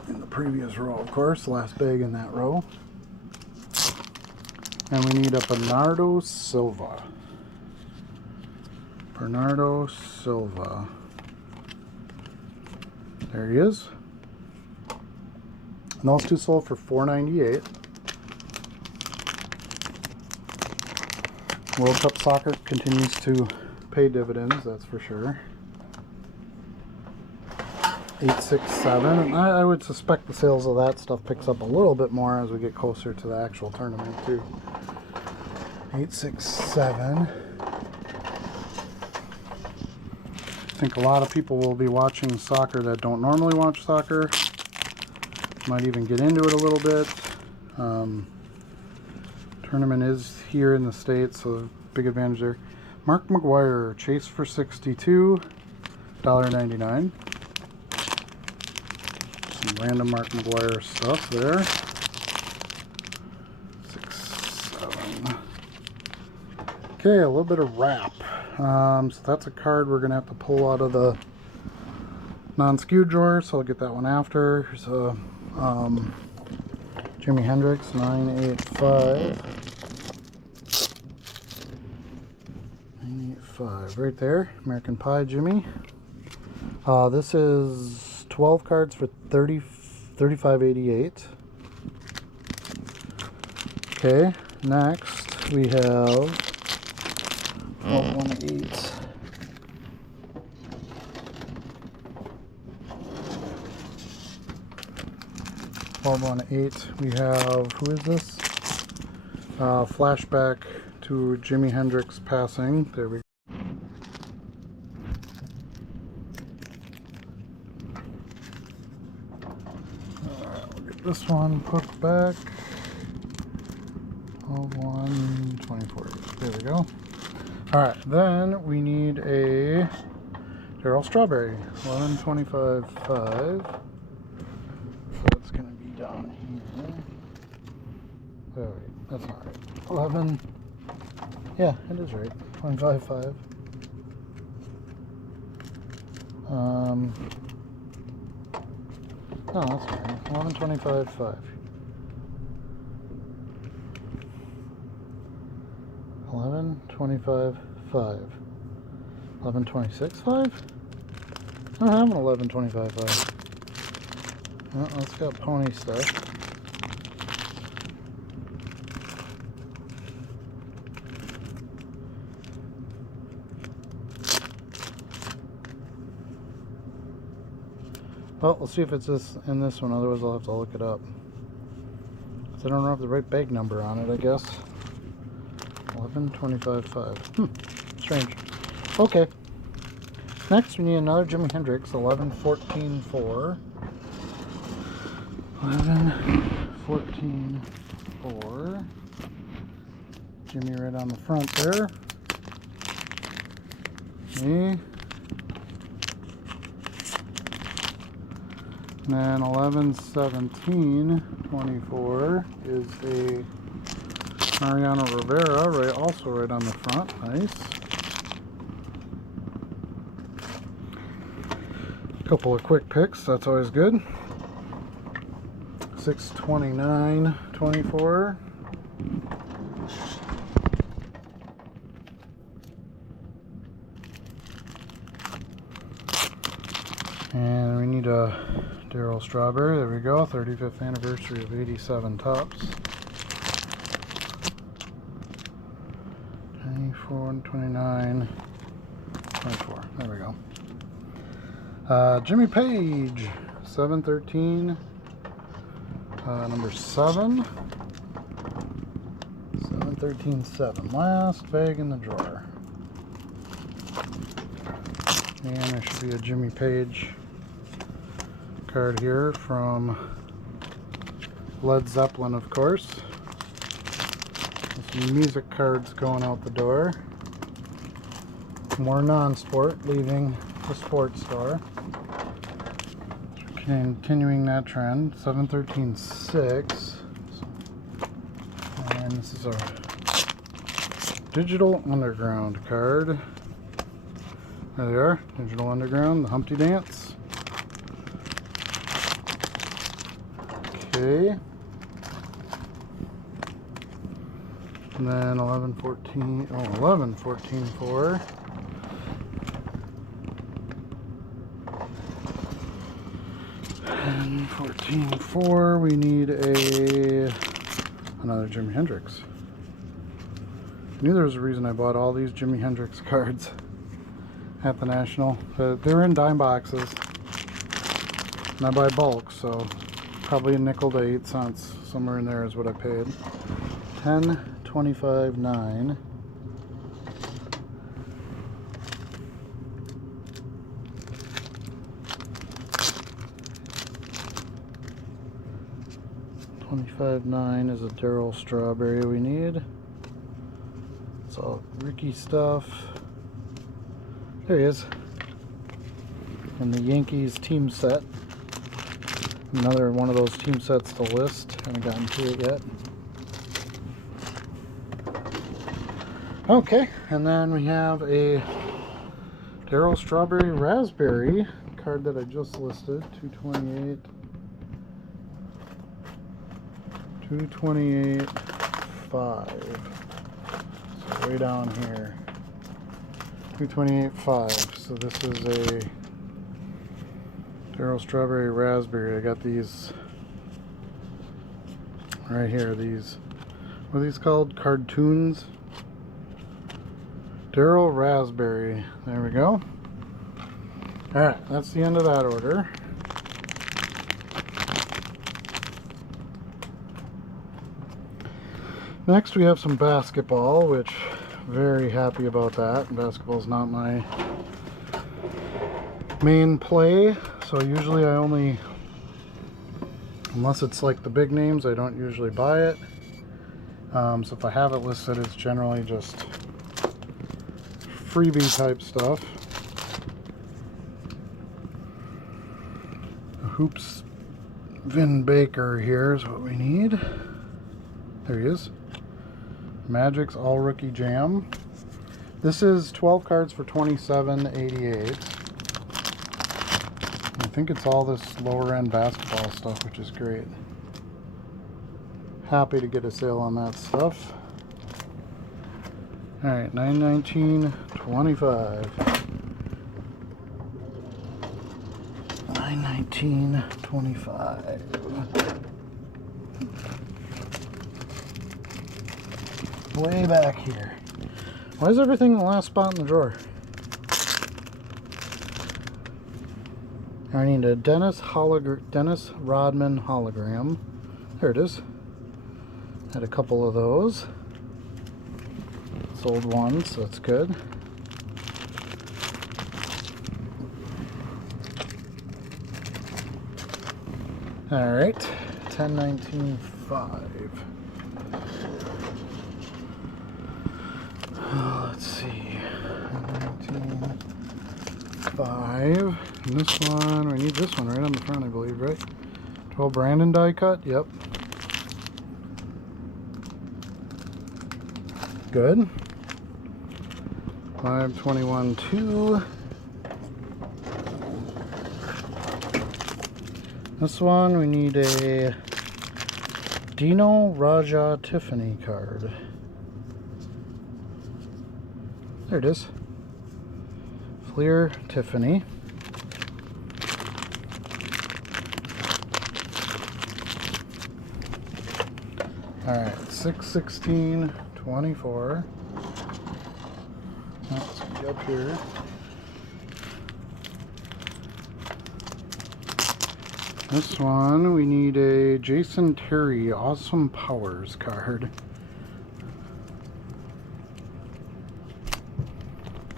In the previous row, of course, last bag in that row. And we need a Bernardo Silva. Bernardo Silva. There he is. And those 2 sold for $4.98. World Cup Soccer continues to pay dividends, that's for sure. 867. I would suspect the sales of that stuff picks up a little bit more as we get closer to the actual tournament too. 867. I think a lot of people will be watching soccer that don't normally watch soccer. Might even get into it a little bit. Tournament is here in the States, so big advantage there. Mark McGuire, chase for $62, $1.99. Some random Mark McGuire stuff there. 6, 7. Okay, a little bit of wrap. So that's a card we're going to have to pull out of the non-skew drawer, so I'll get that one after. Here's a Jimi Hendrix 985. 985 right there. American Pie Jimmy. This is 12 cards for $35.88. Okay, next we have 1218. 1218. We have, who is this? Flashback to Jimi Hendrix passing. There we go. We'll get this one put back. 124. There we go. Alright, then we need a Darryl Strawberry. 1125.5. So it's going to be down here. Oh, wait, that's not right. 11. Yeah, it is right. 25.5. No, that's fine. 1125.5. 1125.5. 1126.5? I don't have an 1125.5. Well, let's got pony stuff. Well, we'll see if it's in this one, otherwise I'll have to look it up. So I don't have the right bag number on it, I guess. 1125.5. Strange. Okay. Next, we need another Jimi Hendrix, 1114.4. 1114.4. Jimmy right on the front there. Okay. And then 1117.24 is a Mariano Rivera, also right on the front. Nice. Couple of quick picks, that's always good. 629.24. And we need a Darryl Strawberry. There we go. 35th anniversary of 87 Tops. 24, 29, 24. There we go. Jimmy Page. 713. Number 7. 713.7. Last bag in the drawer. And there should be a Jimmy Page card here from Led Zeppelin, of course. Some music cards going out the door. More non-sport, leaving the sports store. Continuing that trend. 713.6. And this is a Digital Underground card. There they are, Digital Underground, the Humpty Dance. Okay. And then 1114.4. And 14.4, we need another Jimi Hendrix. I knew there was a reason I bought all these Jimi Hendrix cards at the National. They're in dime boxes, and I buy bulk, so probably a nickel to 8 cents, somewhere in there is what I paid. 10.25.9. $25.9 is a Darryl Strawberry we need. It's all Ricky stuff. There he is. And the Yankees team set. Another one of those team sets to list. Haven't gotten to it yet. Okay, and then we have a Darryl Strawberry Raspberry card that I just listed. 228. 228.5. So way down here. 228.5. So this is a Darryl Strawberry Raspberry. I got these right here. These, what are these called? Cartoons. Darryl Raspberry. There we go. Alright, that's the end of that order. Next we have some basketball, which very happy about that. Basketball is not my main play, so usually I only, unless it's like the big names, I don't usually buy it. So if I have it listed, it's generally just freebie type stuff. Hoops Vin Baker here is what we need. There he is. Magic's All Rookie Jam. This is 12 cards for $27.88. I think it's all this lower end basketball stuff, which is great. Happy to get a sale on that stuff. Alright, $9.19.25. $9.19.25. Way back here. Why is everything in the last spot in the drawer? I need a Dennis Rodman hologram. There it is. Had a couple of those. Sold one, so that's good. All right, 10-19-5. Let's see, 19-5. And this one, we need this one right on the front, I believe, right? 12 Brandon die cut. Yep. Good. 5-21-2. This one, we need a Dino Raja Tiffany card. There it is. Fleer Tiffany. Alright, 6-16-24. Let's be up here. This one, we need a Jason Terry Awesome Powers card.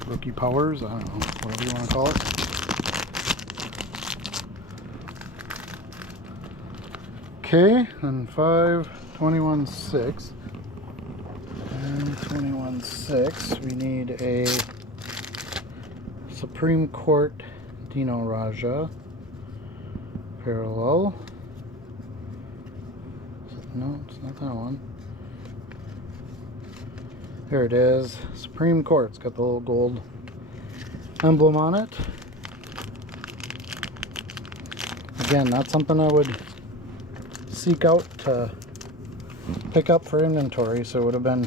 Rookie Powers, I don't know, whatever you want to call it. Okay, and 5-21-6. And 21-6, we need a Supreme Court Dino Raja. Parallel. No, it's not that one. There it is. Supreme Court. It's got the little gold emblem on it. Again, not something I would seek out to pick up for inventory, so it would have been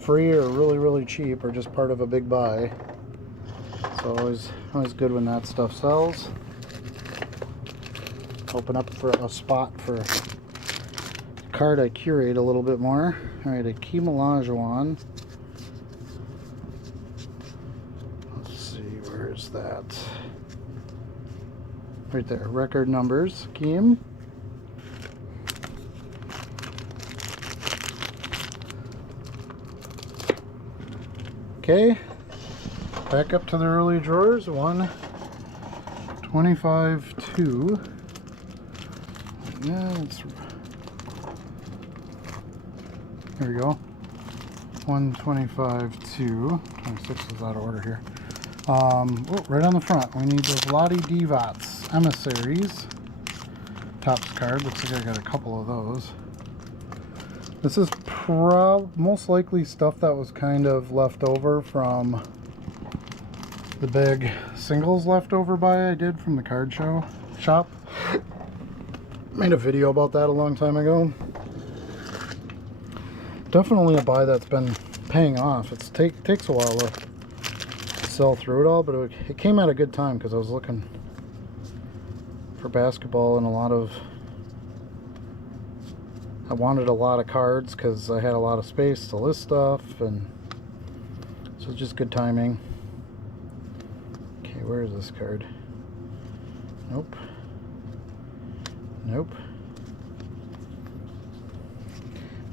free or really, really cheap or just part of a big buy. So always good when that stuff sells. Open up for a spot for a card I curate a little bit more. Alright, Akeem Olajuwon. Let's see, where is that? Right there, record numbers, Akeem. Okay, back up to the early drawers. 1-25-2. Yeah, there we go. 1-25-2. 26 is out of order here. Right on the front, we need the Vlade Divac Emissaries. Topps card. Looks like I got a couple of those. This is most likely stuff that was kind of left over from the big singles leftover buy I did from the card shop. Made a video about that a long time ago. Definitely a buy that's been paying off. It takes a while to sell through it all, but it came at a good time because I was looking for basketball and I wanted a lot of cards because I had a lot of space to list stuff, and so it's just good timing. Okay, where is this card? Nope. Nope.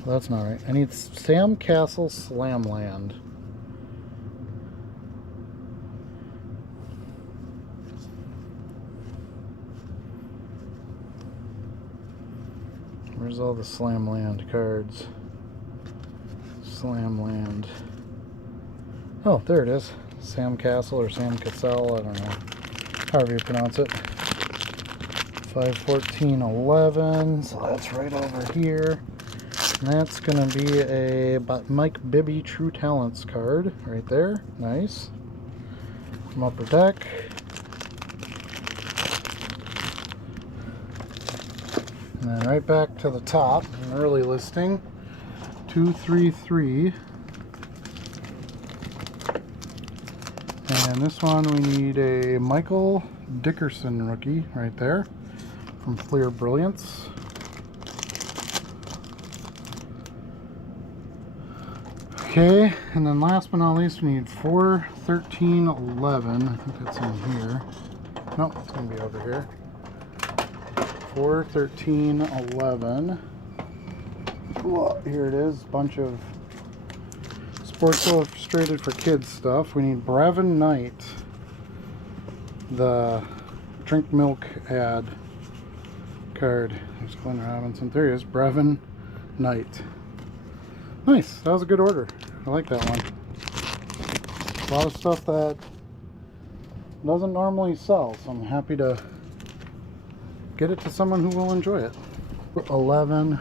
Well, that's not right. I need Sam Castle Slamland. Where's all the Slamland cards? Slamland. Oh, there it is. Sam Castle or Sam Cassell, I don't know. However you pronounce it. 5-14-11, so that's right over here. And that's going to be a Mike Bibby True Talents card right there. Nice. From Upper Deck. And then right back to the top, an early listing. 2-3-3. And this one we need a Michael Dickerson rookie right there. From Fleer Brilliance. Okay, and then last but not least, we need 4-13-11. I think that's in here. No, it's going to be over here. 4/13/11. Well, here it is. Bunch of Sports Illustrated for kids stuff. We need Brevin Knight. The drink milk ad card. There's Glenn Robinson. There he is. Brevin Knight. Nice. That was a good order. I like that one. A lot of stuff that doesn't normally sell, so I'm happy to get it to someone who will enjoy it. 11,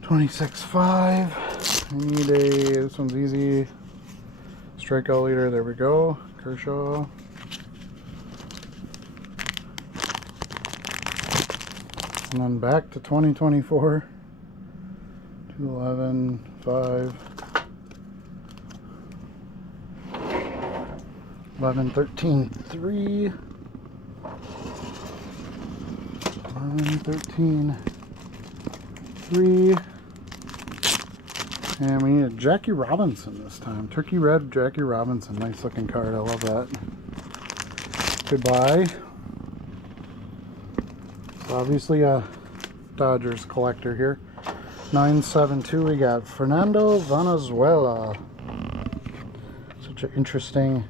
26.5. I need this one's easy. Strikeout leader, there we go. Kershaw. And then back to 2024. 211.5. 11/13/3. 11/13/3. And we need a Jackie Robinson this time. Turkey red Jackie Robinson. Nice looking card. I love that. Goodbye. So obviously a Dodgers collector here. 9/7/2. We got Fernando Valenzuela. Such an interesting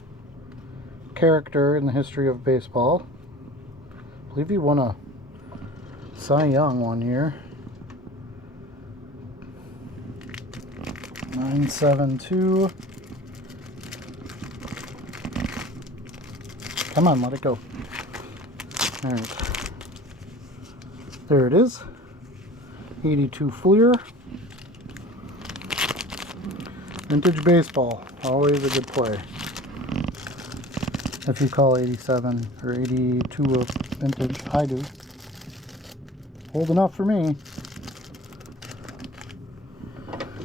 character in the history of baseball. I believe he won a Cy Young one year. 9/7/2. Come on, let it go. Alright. There it is. 82 Fleer. Vintage baseball. Always a good play. If you call 87 or 82 a vintage, I do. Old enough for me.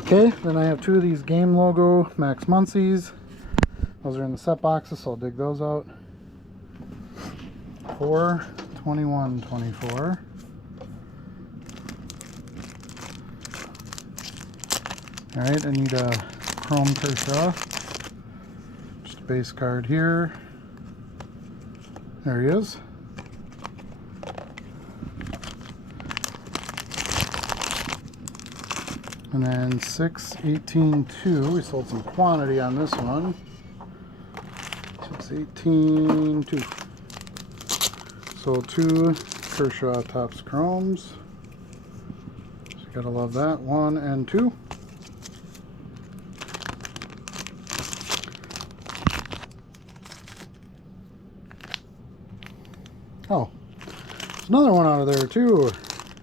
Okay, then I have two of these game logo Max Muncy's. Those are in the set boxes, so I'll dig those out. 4/21/24. Alright, I need a Chrome Kershaw. Just a base card here. There he is. And then 6/18/2. We sold some quantity on this one. 6/18/2. Sold two Kershaw Topps Chromes. So you gotta love that. 1 and 2. Oh, there's another one out of there too.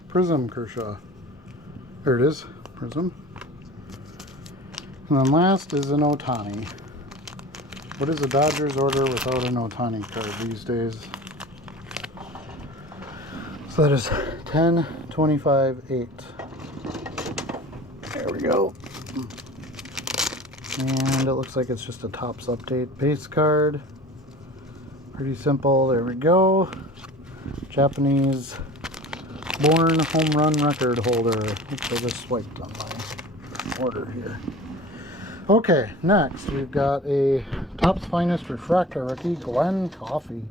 Prism Kershaw. There it is. Prism. And then last is an Ohtani. What is a Dodgers order without an Ohtani card these days? So that is 10/25/8. There we go. And it looks like it's just a Topps update base card. Pretty simple. There we go. Japanese born home run record holder. Oops, I just swiped on my order here. Okay, next we've got a Topps Finest Refractor rookie, Glenn Coffey.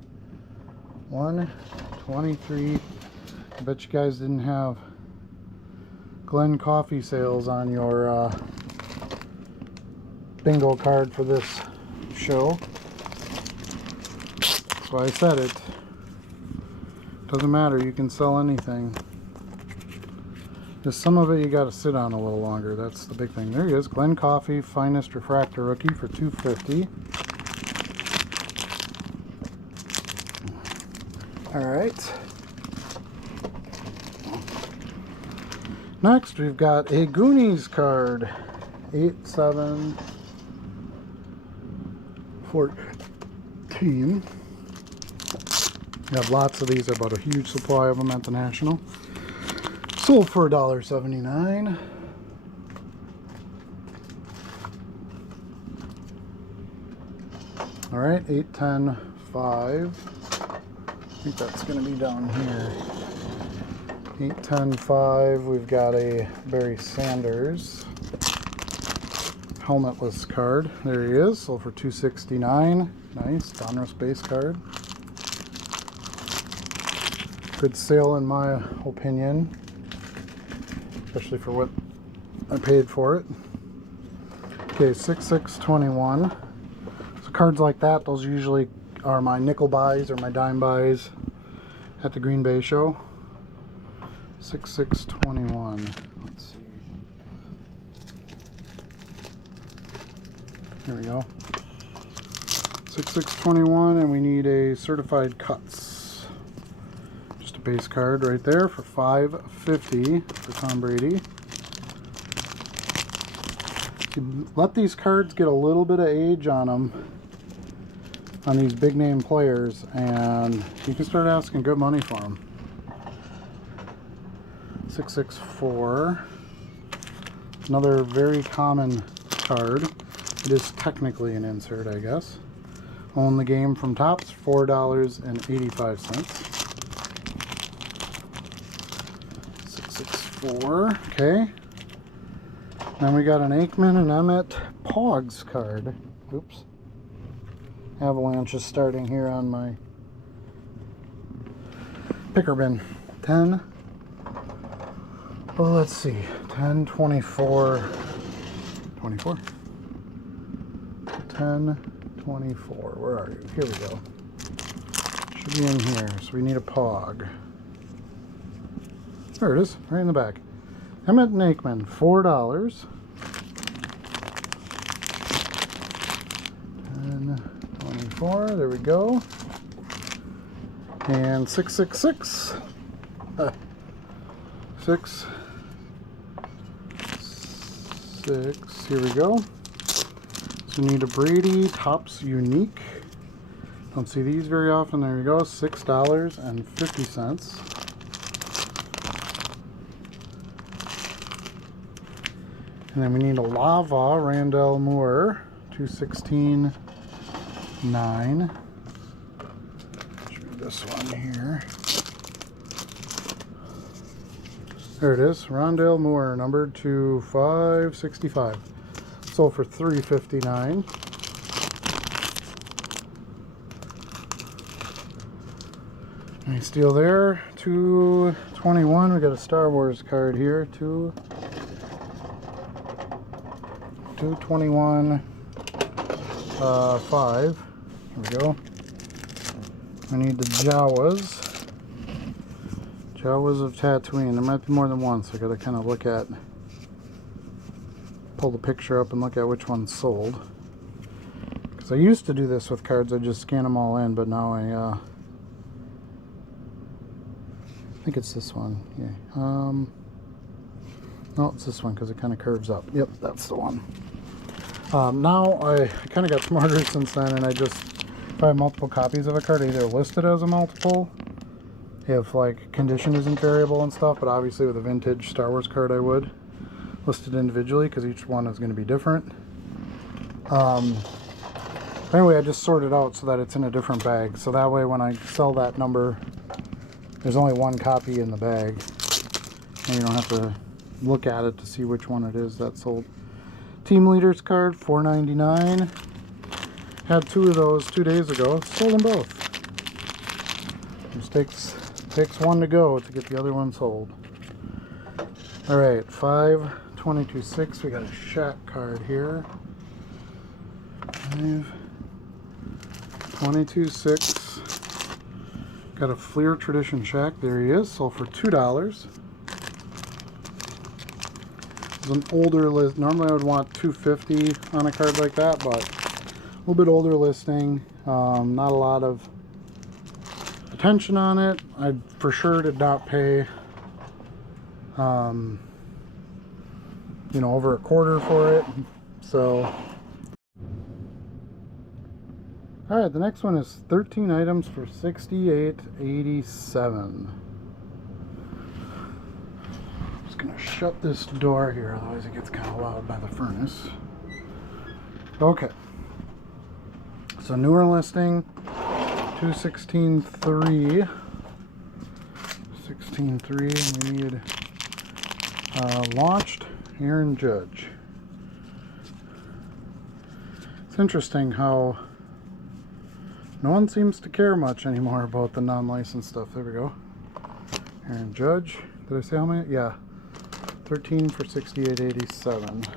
1/23. I bet you guys didn't have Glenn Coffey sales on your bingo card for this show. That's why I said it. Doesn't matter, you can sell anything. Just some of it you gotta sit on a little longer. That's the big thing. There he is, Glenn Coffey, Finest Refractor rookie for $250. Alright. Next we've got a Goonies card. 8/7/14. We have lots of these. I bought a huge supply of them at the National. Sold for $1.79. Alright, 8/10/5. I think that's going to be down here. 8/10/5. We've got a Barry Sanders. helmetless card. There he is, sold for $269. Nice Donruss base card. Good sale in my opinion, especially for what I paid for it. Okay, 6621. So cards like that, those usually are my nickel buys or my dime buys at the Green Bay show. 6621. Let's see. Here we go. 6621, and we need a certified cuts. Just a base card right there for $550 for Tom Brady. You let these cards get a little bit of age on them, on these big name players, and you can start asking good money for them. 664. Another very common card. It is technically an insert, I guess. Own the game from Topps, $4.85. 664. Okay. Then we got an Aikman and Emmett Pogs card. Oops. Avalanche is starting here on my picker bin. 10. Well, let's see. 10, 24. 24? 10, 24. Where are you? Here we go. Should be in here. So we need a Pog. There it is, right in the back. Emmett and Aikman, $4. 10, 24. There we go. And 666. 6. Here we go. So we need a Brady Topps Unique. Don't see these very often. There you go. $6.50. And then we need a Lava Randall Moore. $216.9. Should be this one here. There it is, Rondale Moore, numbered to 565. Sold for $359. Nice deal there. 221. We got a Star Wars card here. 221. 5. Here we go. I need the Jawas. Jawas of Tatooine. There might be more than one, so I gotta kind of look at, pull the picture up and look at which one's sold. Because I used to do this with cards, I just scan them all in, but now I think it's this one. Yeah. No, it's this one because it kind of curves up. Yep, that's the one. Now I kind of got smarter since then, and I just, if I have multiple copies of a card, I either list it as a multiple, if like condition isn't variable and stuff, but obviously with a vintage Star Wars card I would list it individually because each one is going to be different. Anyway, I just sort it out so that it's in a different bag, so that way when I sell that number, there's only one copy in the bag, and you don't have to look at it to see which one it is that's sold. Team Leaders card, $4.99. Had two of those 2 days ago. Sold them both. Just takes one to go to get the other one sold. All right, 5/22/6. We got a Shaq card here. 5/22/6. Got a Fleer Tradition Shaq. There he is. Sold for $2. It's an older list. Normally I would want $250 on a card like that, but a little bit older listing. Not a lot of attention on it. I for sure did not pay you know, over a quarter for it. So alright, the next one is 13 items for $68.87. I'm just gonna shut this door here, otherwise it gets kind of loud by the furnace. Okay, so newer listing, 216.3. 16.3, and we need launched Aaron Judge. It's interesting how no one seems to care much anymore about the non-licensed stuff. There we go. Aaron Judge. Did I say how many? Yeah. 13 for 68.87.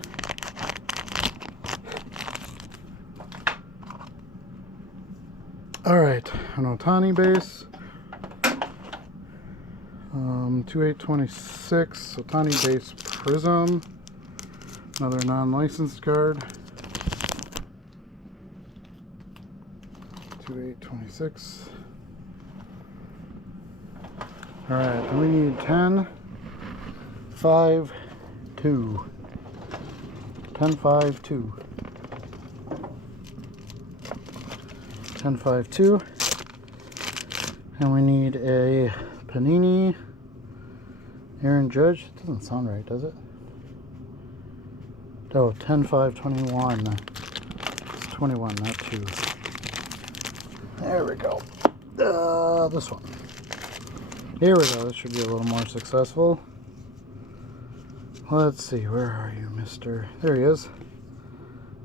Alright, an Ohtani base. 2826 Ohtani base Prism. Another non-licensed card. 2826. Alright, we need 10, 5, 2. 10, 5, 2. 10, 5, 2. And we need a Panini Aaron Judge. It doesn't sound right, does it? Oh, 10, 5, 21. It's 21, not 2. There we go. This one. Here we go. This should be a little more successful. Let's see. Where are you, mister? There he is.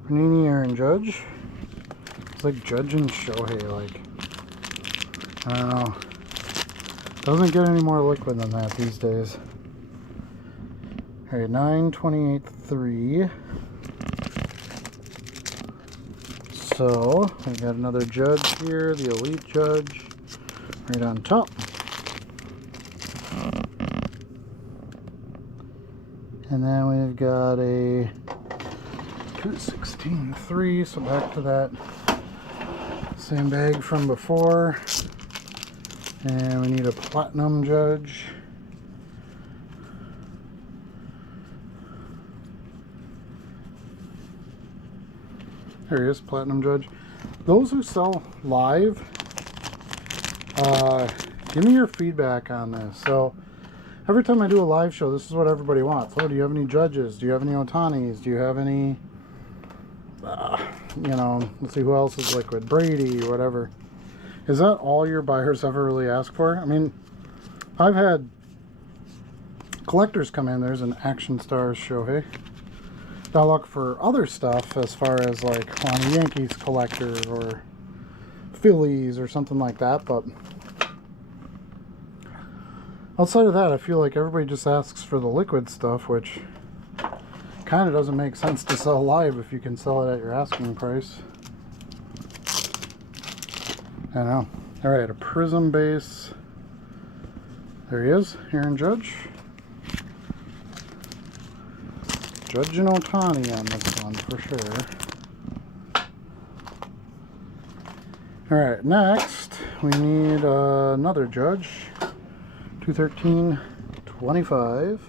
Panini Aaron Judge. It's like Judge and Shohei. Like, I don't know. Doesn't get any more liquid than that these days. Alright, 928.3. So, we got another Judge here, the Elite Judge, right on top. And then we've got a 216.3, so back to that same bag from before. And we need a Platinum Judge. There he is, Platinum Judge. Those who sell live, give me your feedback on this. So every time I do a live show, this is what everybody wants. Oh, do you have any Judges? Do you have any Ohtanis? Do you have any, you know, let's see who else is liquid. Brady, whatever. Is that all your buyers ever really ask for? I mean, I've had collectors come in. There's an Action Stars Shohei. They'll look for other stuff as far as like on a Yankees collector or Phillies or something like that, but outside of that, I feel like everybody just asks for the liquid stuff, which kind of doesn't make sense to sell live if you can sell it at your asking price. I know. Alright, a Prism base. There he is, Aaron Judge. Judge and Ohtani on this one for sure. Alright, next we need another Judge. 213.25.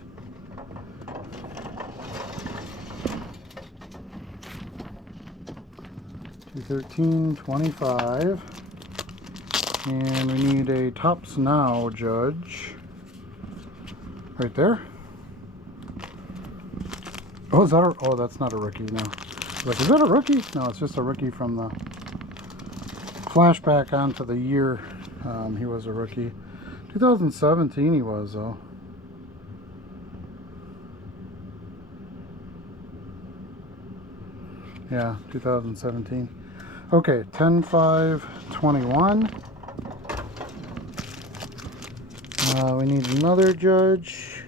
213.25. And we need a Topps Now Judge. Right there. Oh, is that a, oh, that's not a rookie, no. Like, is that a rookie? No, it's just a rookie from the flashback onto the year he was a rookie. 2017 he was, though. Yeah, 2017. Okay, 10-5-21. We need another Judge.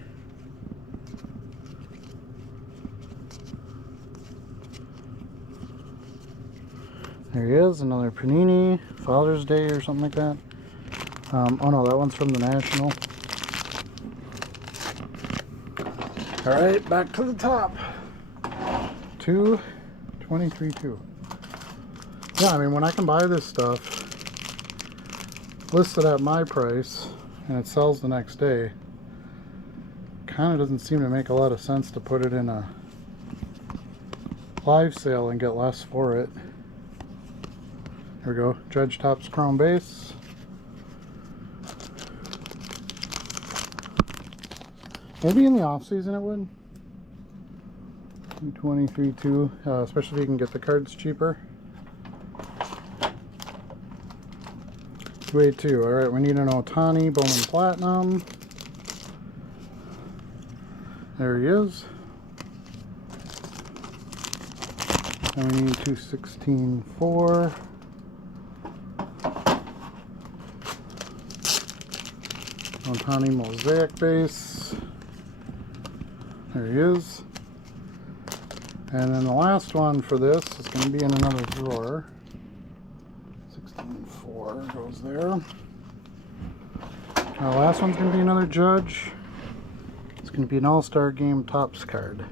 There he is, another Panini, Father's Day or something like that. Oh no, that one's from the National. Alright, back to the top. 223.2. Yeah, I mean, when I can buy this stuff listed at my price and it sells the next day, kind of doesn't seem to make a lot of sense to put it in a live sale and get less for it. Here we go, Judge Topps Chrome base. Maybe in the off season it would. 223.2, especially if you can get the cards cheaper. 282. All right, we need an Ohtani Bowman Platinum. There he is. And we need 216-4. Ohtani Mosaic base. There he is. And then the last one for this is going to be in another drawer. 16-4 goes there. Our last one's going to be another Judge. It's going to be an All-Star Game Topps card.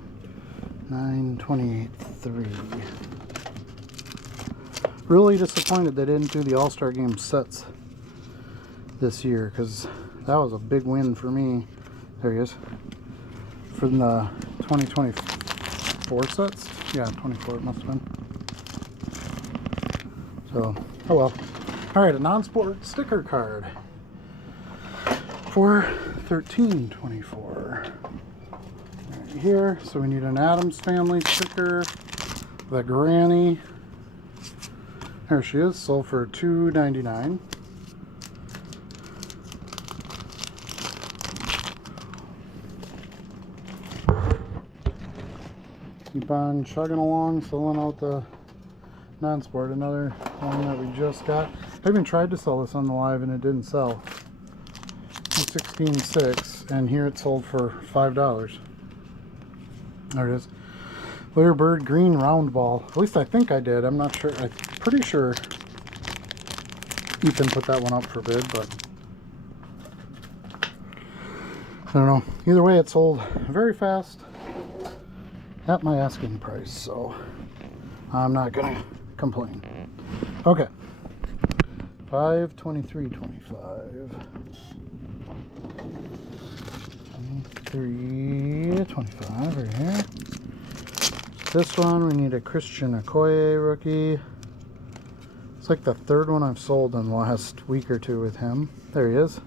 9/28/3. Really disappointed they didn't do the All-Star Game sets this year, because that was a big win for me. There he is. From the 2024 sets? Yeah, 24 it must have been. So, oh well. Alright, a non-sport sticker card for 13/24. Right here, so we need an Addams Family sticker. The Granny. There she is, sold for $2.99. Keep on chugging along, selling out the non-sport. Another one that we just got. I even tried to sell this on the live and it didn't sell. 16.6, and here it sold for $5. There it is. Lair Bird green round ball. At least I think I did. I'm not sure. I'm pretty sure Ethan put that one up for bid, but I don't know. Either way, it sold very fast at my asking price, so I'm not gonna complain. Okay, 5/23/25. 3/25 right here. This one, we need a Christian Okoye rookie. It's like the third one I've sold in the last week or two with him. There he is.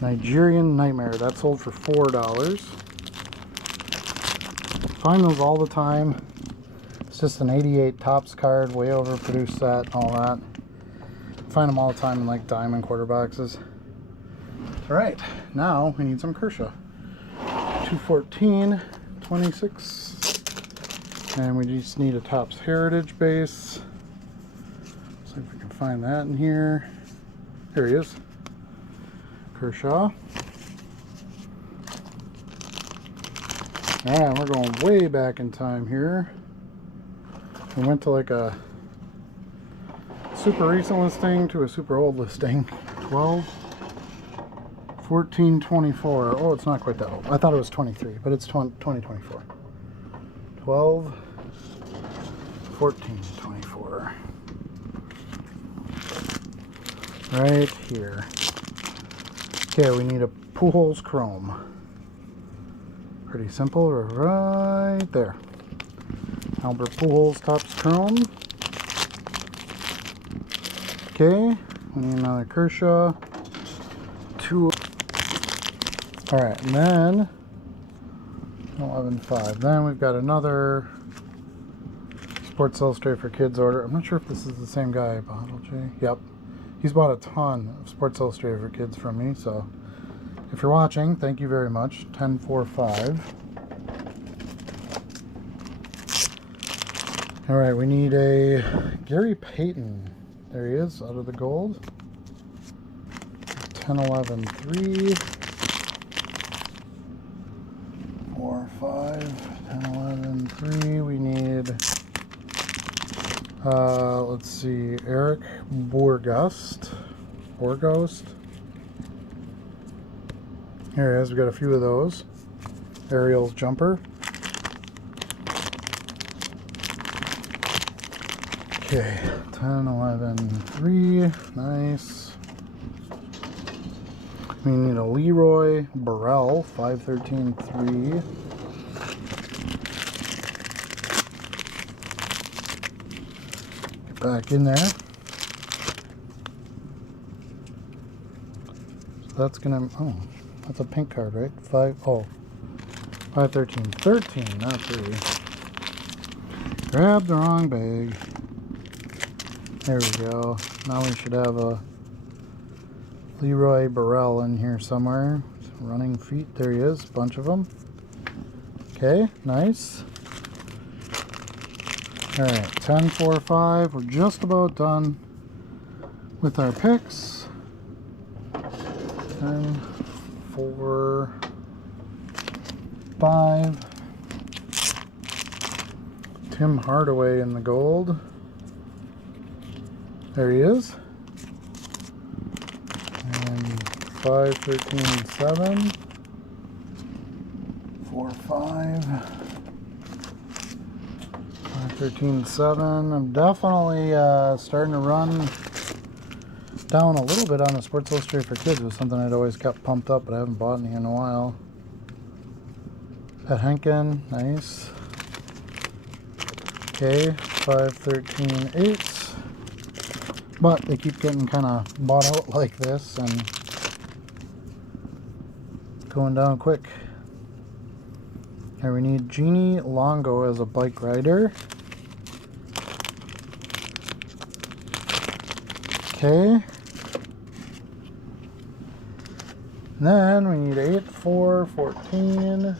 Nigerian Nightmare. That sold for $4. Find those all the time. It's just an 88 Topps card, way overproduced set, all that. Find them all the time in like diamond quarter boxes. Alright, now we need some Kershaw. 2/14/26. And we just need a Topps Heritage base. See if we can find that in here. Here he is. Kershaw. Alright, we're going way back in time here. We went to like a super recent listing to a super old listing. 12/14/24. Oh, it's not quite that old. I thought it was 23, but it's 2024. 12/14/24. Right here. Okay, we need a Pujols Chrome. Pretty simple, right there. Albert Pujols Topps Chrome. Okay, we need another Kershaw. Alright, and then 11/5. Then we've got another Sports Illustrated for Kids order. I'm not sure if this is the same guy, Bottle J. Yep. He's bought a ton of Sports Illustrated for Kids from me, so if you're watching, thank you very much. 10/4/5. Alright, we need a Gary Payton. There he is, out of the gold. 10/11/3. 4, 5, 10/11/3. We need, let's see, Eric Bourgos. Here he is. We got a few of those. Ariel's jumper. Okay, 10/11/3. Nice. We need a Leroy Burrell, 5/13/3. Get back in there. So that's gonna, oh, that's a pink card, right? 5/13/13, not 3. Grab the wrong bag. There we go. Now we should have a Leroy Burrell in here somewhere. Running feet. There he is. Bunch of them. Okay, nice. Alright, 10, 4, 5. We're just about done with our picks. 10, 4, 5. Tim Hardaway in the gold. There he is. And 5, 13, 7. 4, 5. 5, 13, 7. I'm definitely starting to run down a little bit on the Sports Illustrated for Kids. It was something I'd always kept pumped up, but I haven't bought any in a while. Pat Henkin, nice. Okay, 5, 13, 8. But they keep getting kind of bought out like this and going down quick. Here we need Jeannie Longo as a bike rider. Okay. Then we need 8, 4, 14.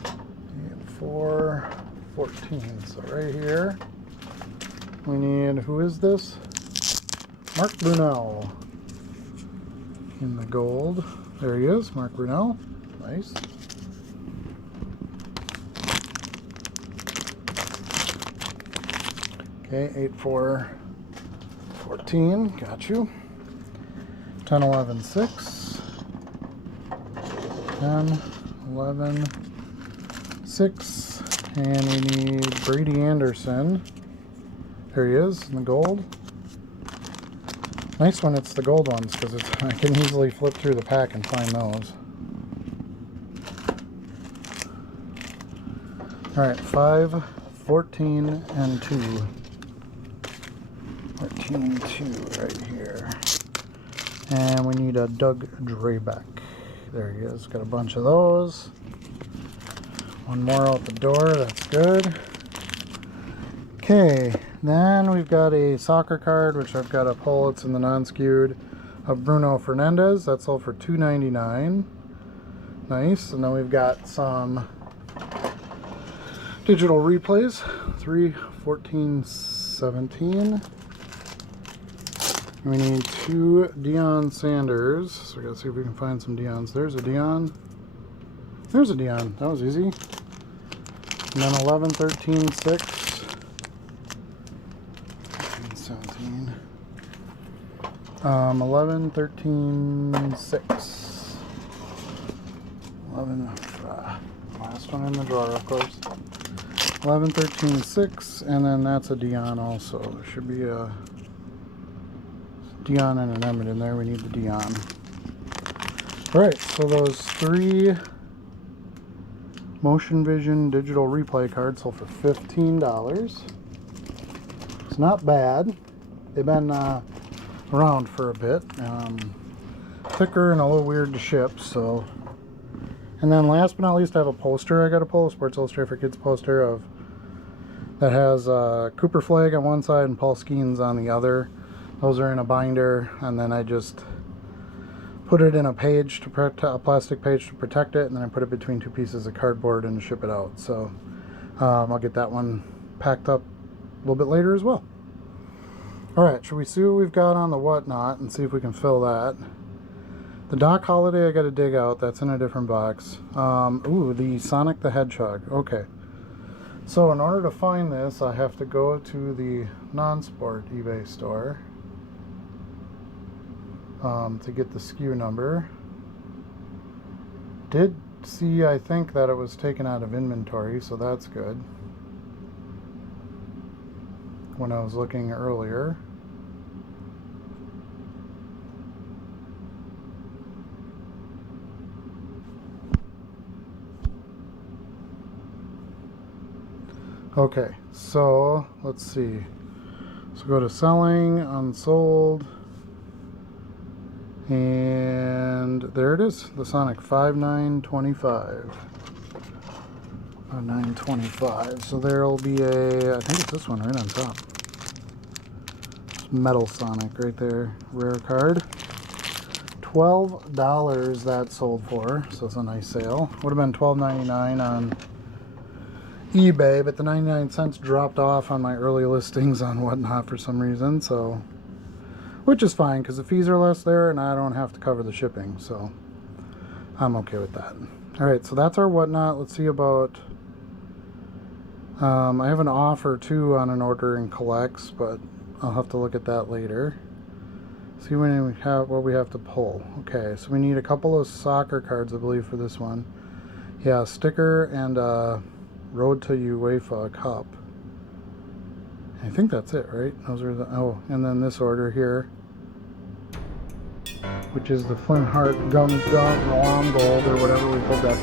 8, 4, 14. So right here. We need, who is this? Mark Brunell in the gold. There he is, Mark Brunell. Nice. Okay, 8, 4, 14. Got you. 10, 11, 6. 10, 11, 6. And we need Brady Anderson. There he is in the gold. Nice when it's the gold ones because I can easily flip through the pack and find those. Alright, 5, 14, and 2. 14, 2 right here. And we need a Doug Drabeck. There he is. Got a bunch of those. One more out the door. That's good. Okay. Then we've got a soccer card, which I've got to pull. It's in the non-skewed of Bruno Fernandez. That's all for $2.99. Nice. And then we've got some digital replays. 3, 14, 17. We need 2 Deion Sanders. So we gotta see if we can find some Deions. There's a Deion. There's a Deion. That was easy. And then 11, 13, 6. 17. 11, 13, 6. 11, last one in the drawer, of course. 11, 13, 6, and then that's a Deion also. There should be a Deion and an Emmett in there. We need the Deion. Alright, so those 3 Motion Vision digital replay cards sold for $15. It's not bad. They've been around for a bit. Thicker and a little weird to ship, so. And then last but not least, I have a poster I got to pull, a Sports Illustrated for Kids poster of that has Cooper Flag on one side and Paul Skeens on the other. Those are in a binder, and then I just put it in a page to protect, a plastic page to protect it, and then I put it between 2 pieces of cardboard and ship it out. So I'll get that one packed up a little bit later as well. Alright, should we see what we've got on the whatnot and see if we can fill that? The Doc Holliday I got to dig out. That's in a different box. Ooh, the Sonic the Hedgehog. Okay. So in order to find this, I have to go to the non-sport eBay store to get the SKU number. Did see, I think, that it was taken out of inventory, so that's good. When I was looking earlier. Okay, so let's see. So go to selling, unsold, and there it is, the Sonic 5925. 5925. So there'll be a, I think it's this one right on top. Metal Sonic right there, rare card. $12 that sold for, so it's a nice sale. Would have been $12.99 on eBay, but the 99 cents dropped off on my early listings on Whatnot for some reason, so, which is fine because the fees are less there and I don't have to cover the shipping, so I'm okay with that. Alright, so that's our Whatnot. Let's see about, I have an offer too on an order in collects, but I'll have to look at that later. See when we have what we have to pull. Okay, so we need a couple of soccer cards, I believe, for this one. Yeah, sticker and Road to UEFA Cup. I think that's it, right? Those are the, oh, and then this order here, which is the Flint Heart Gum Lawn Gold or whatever we put that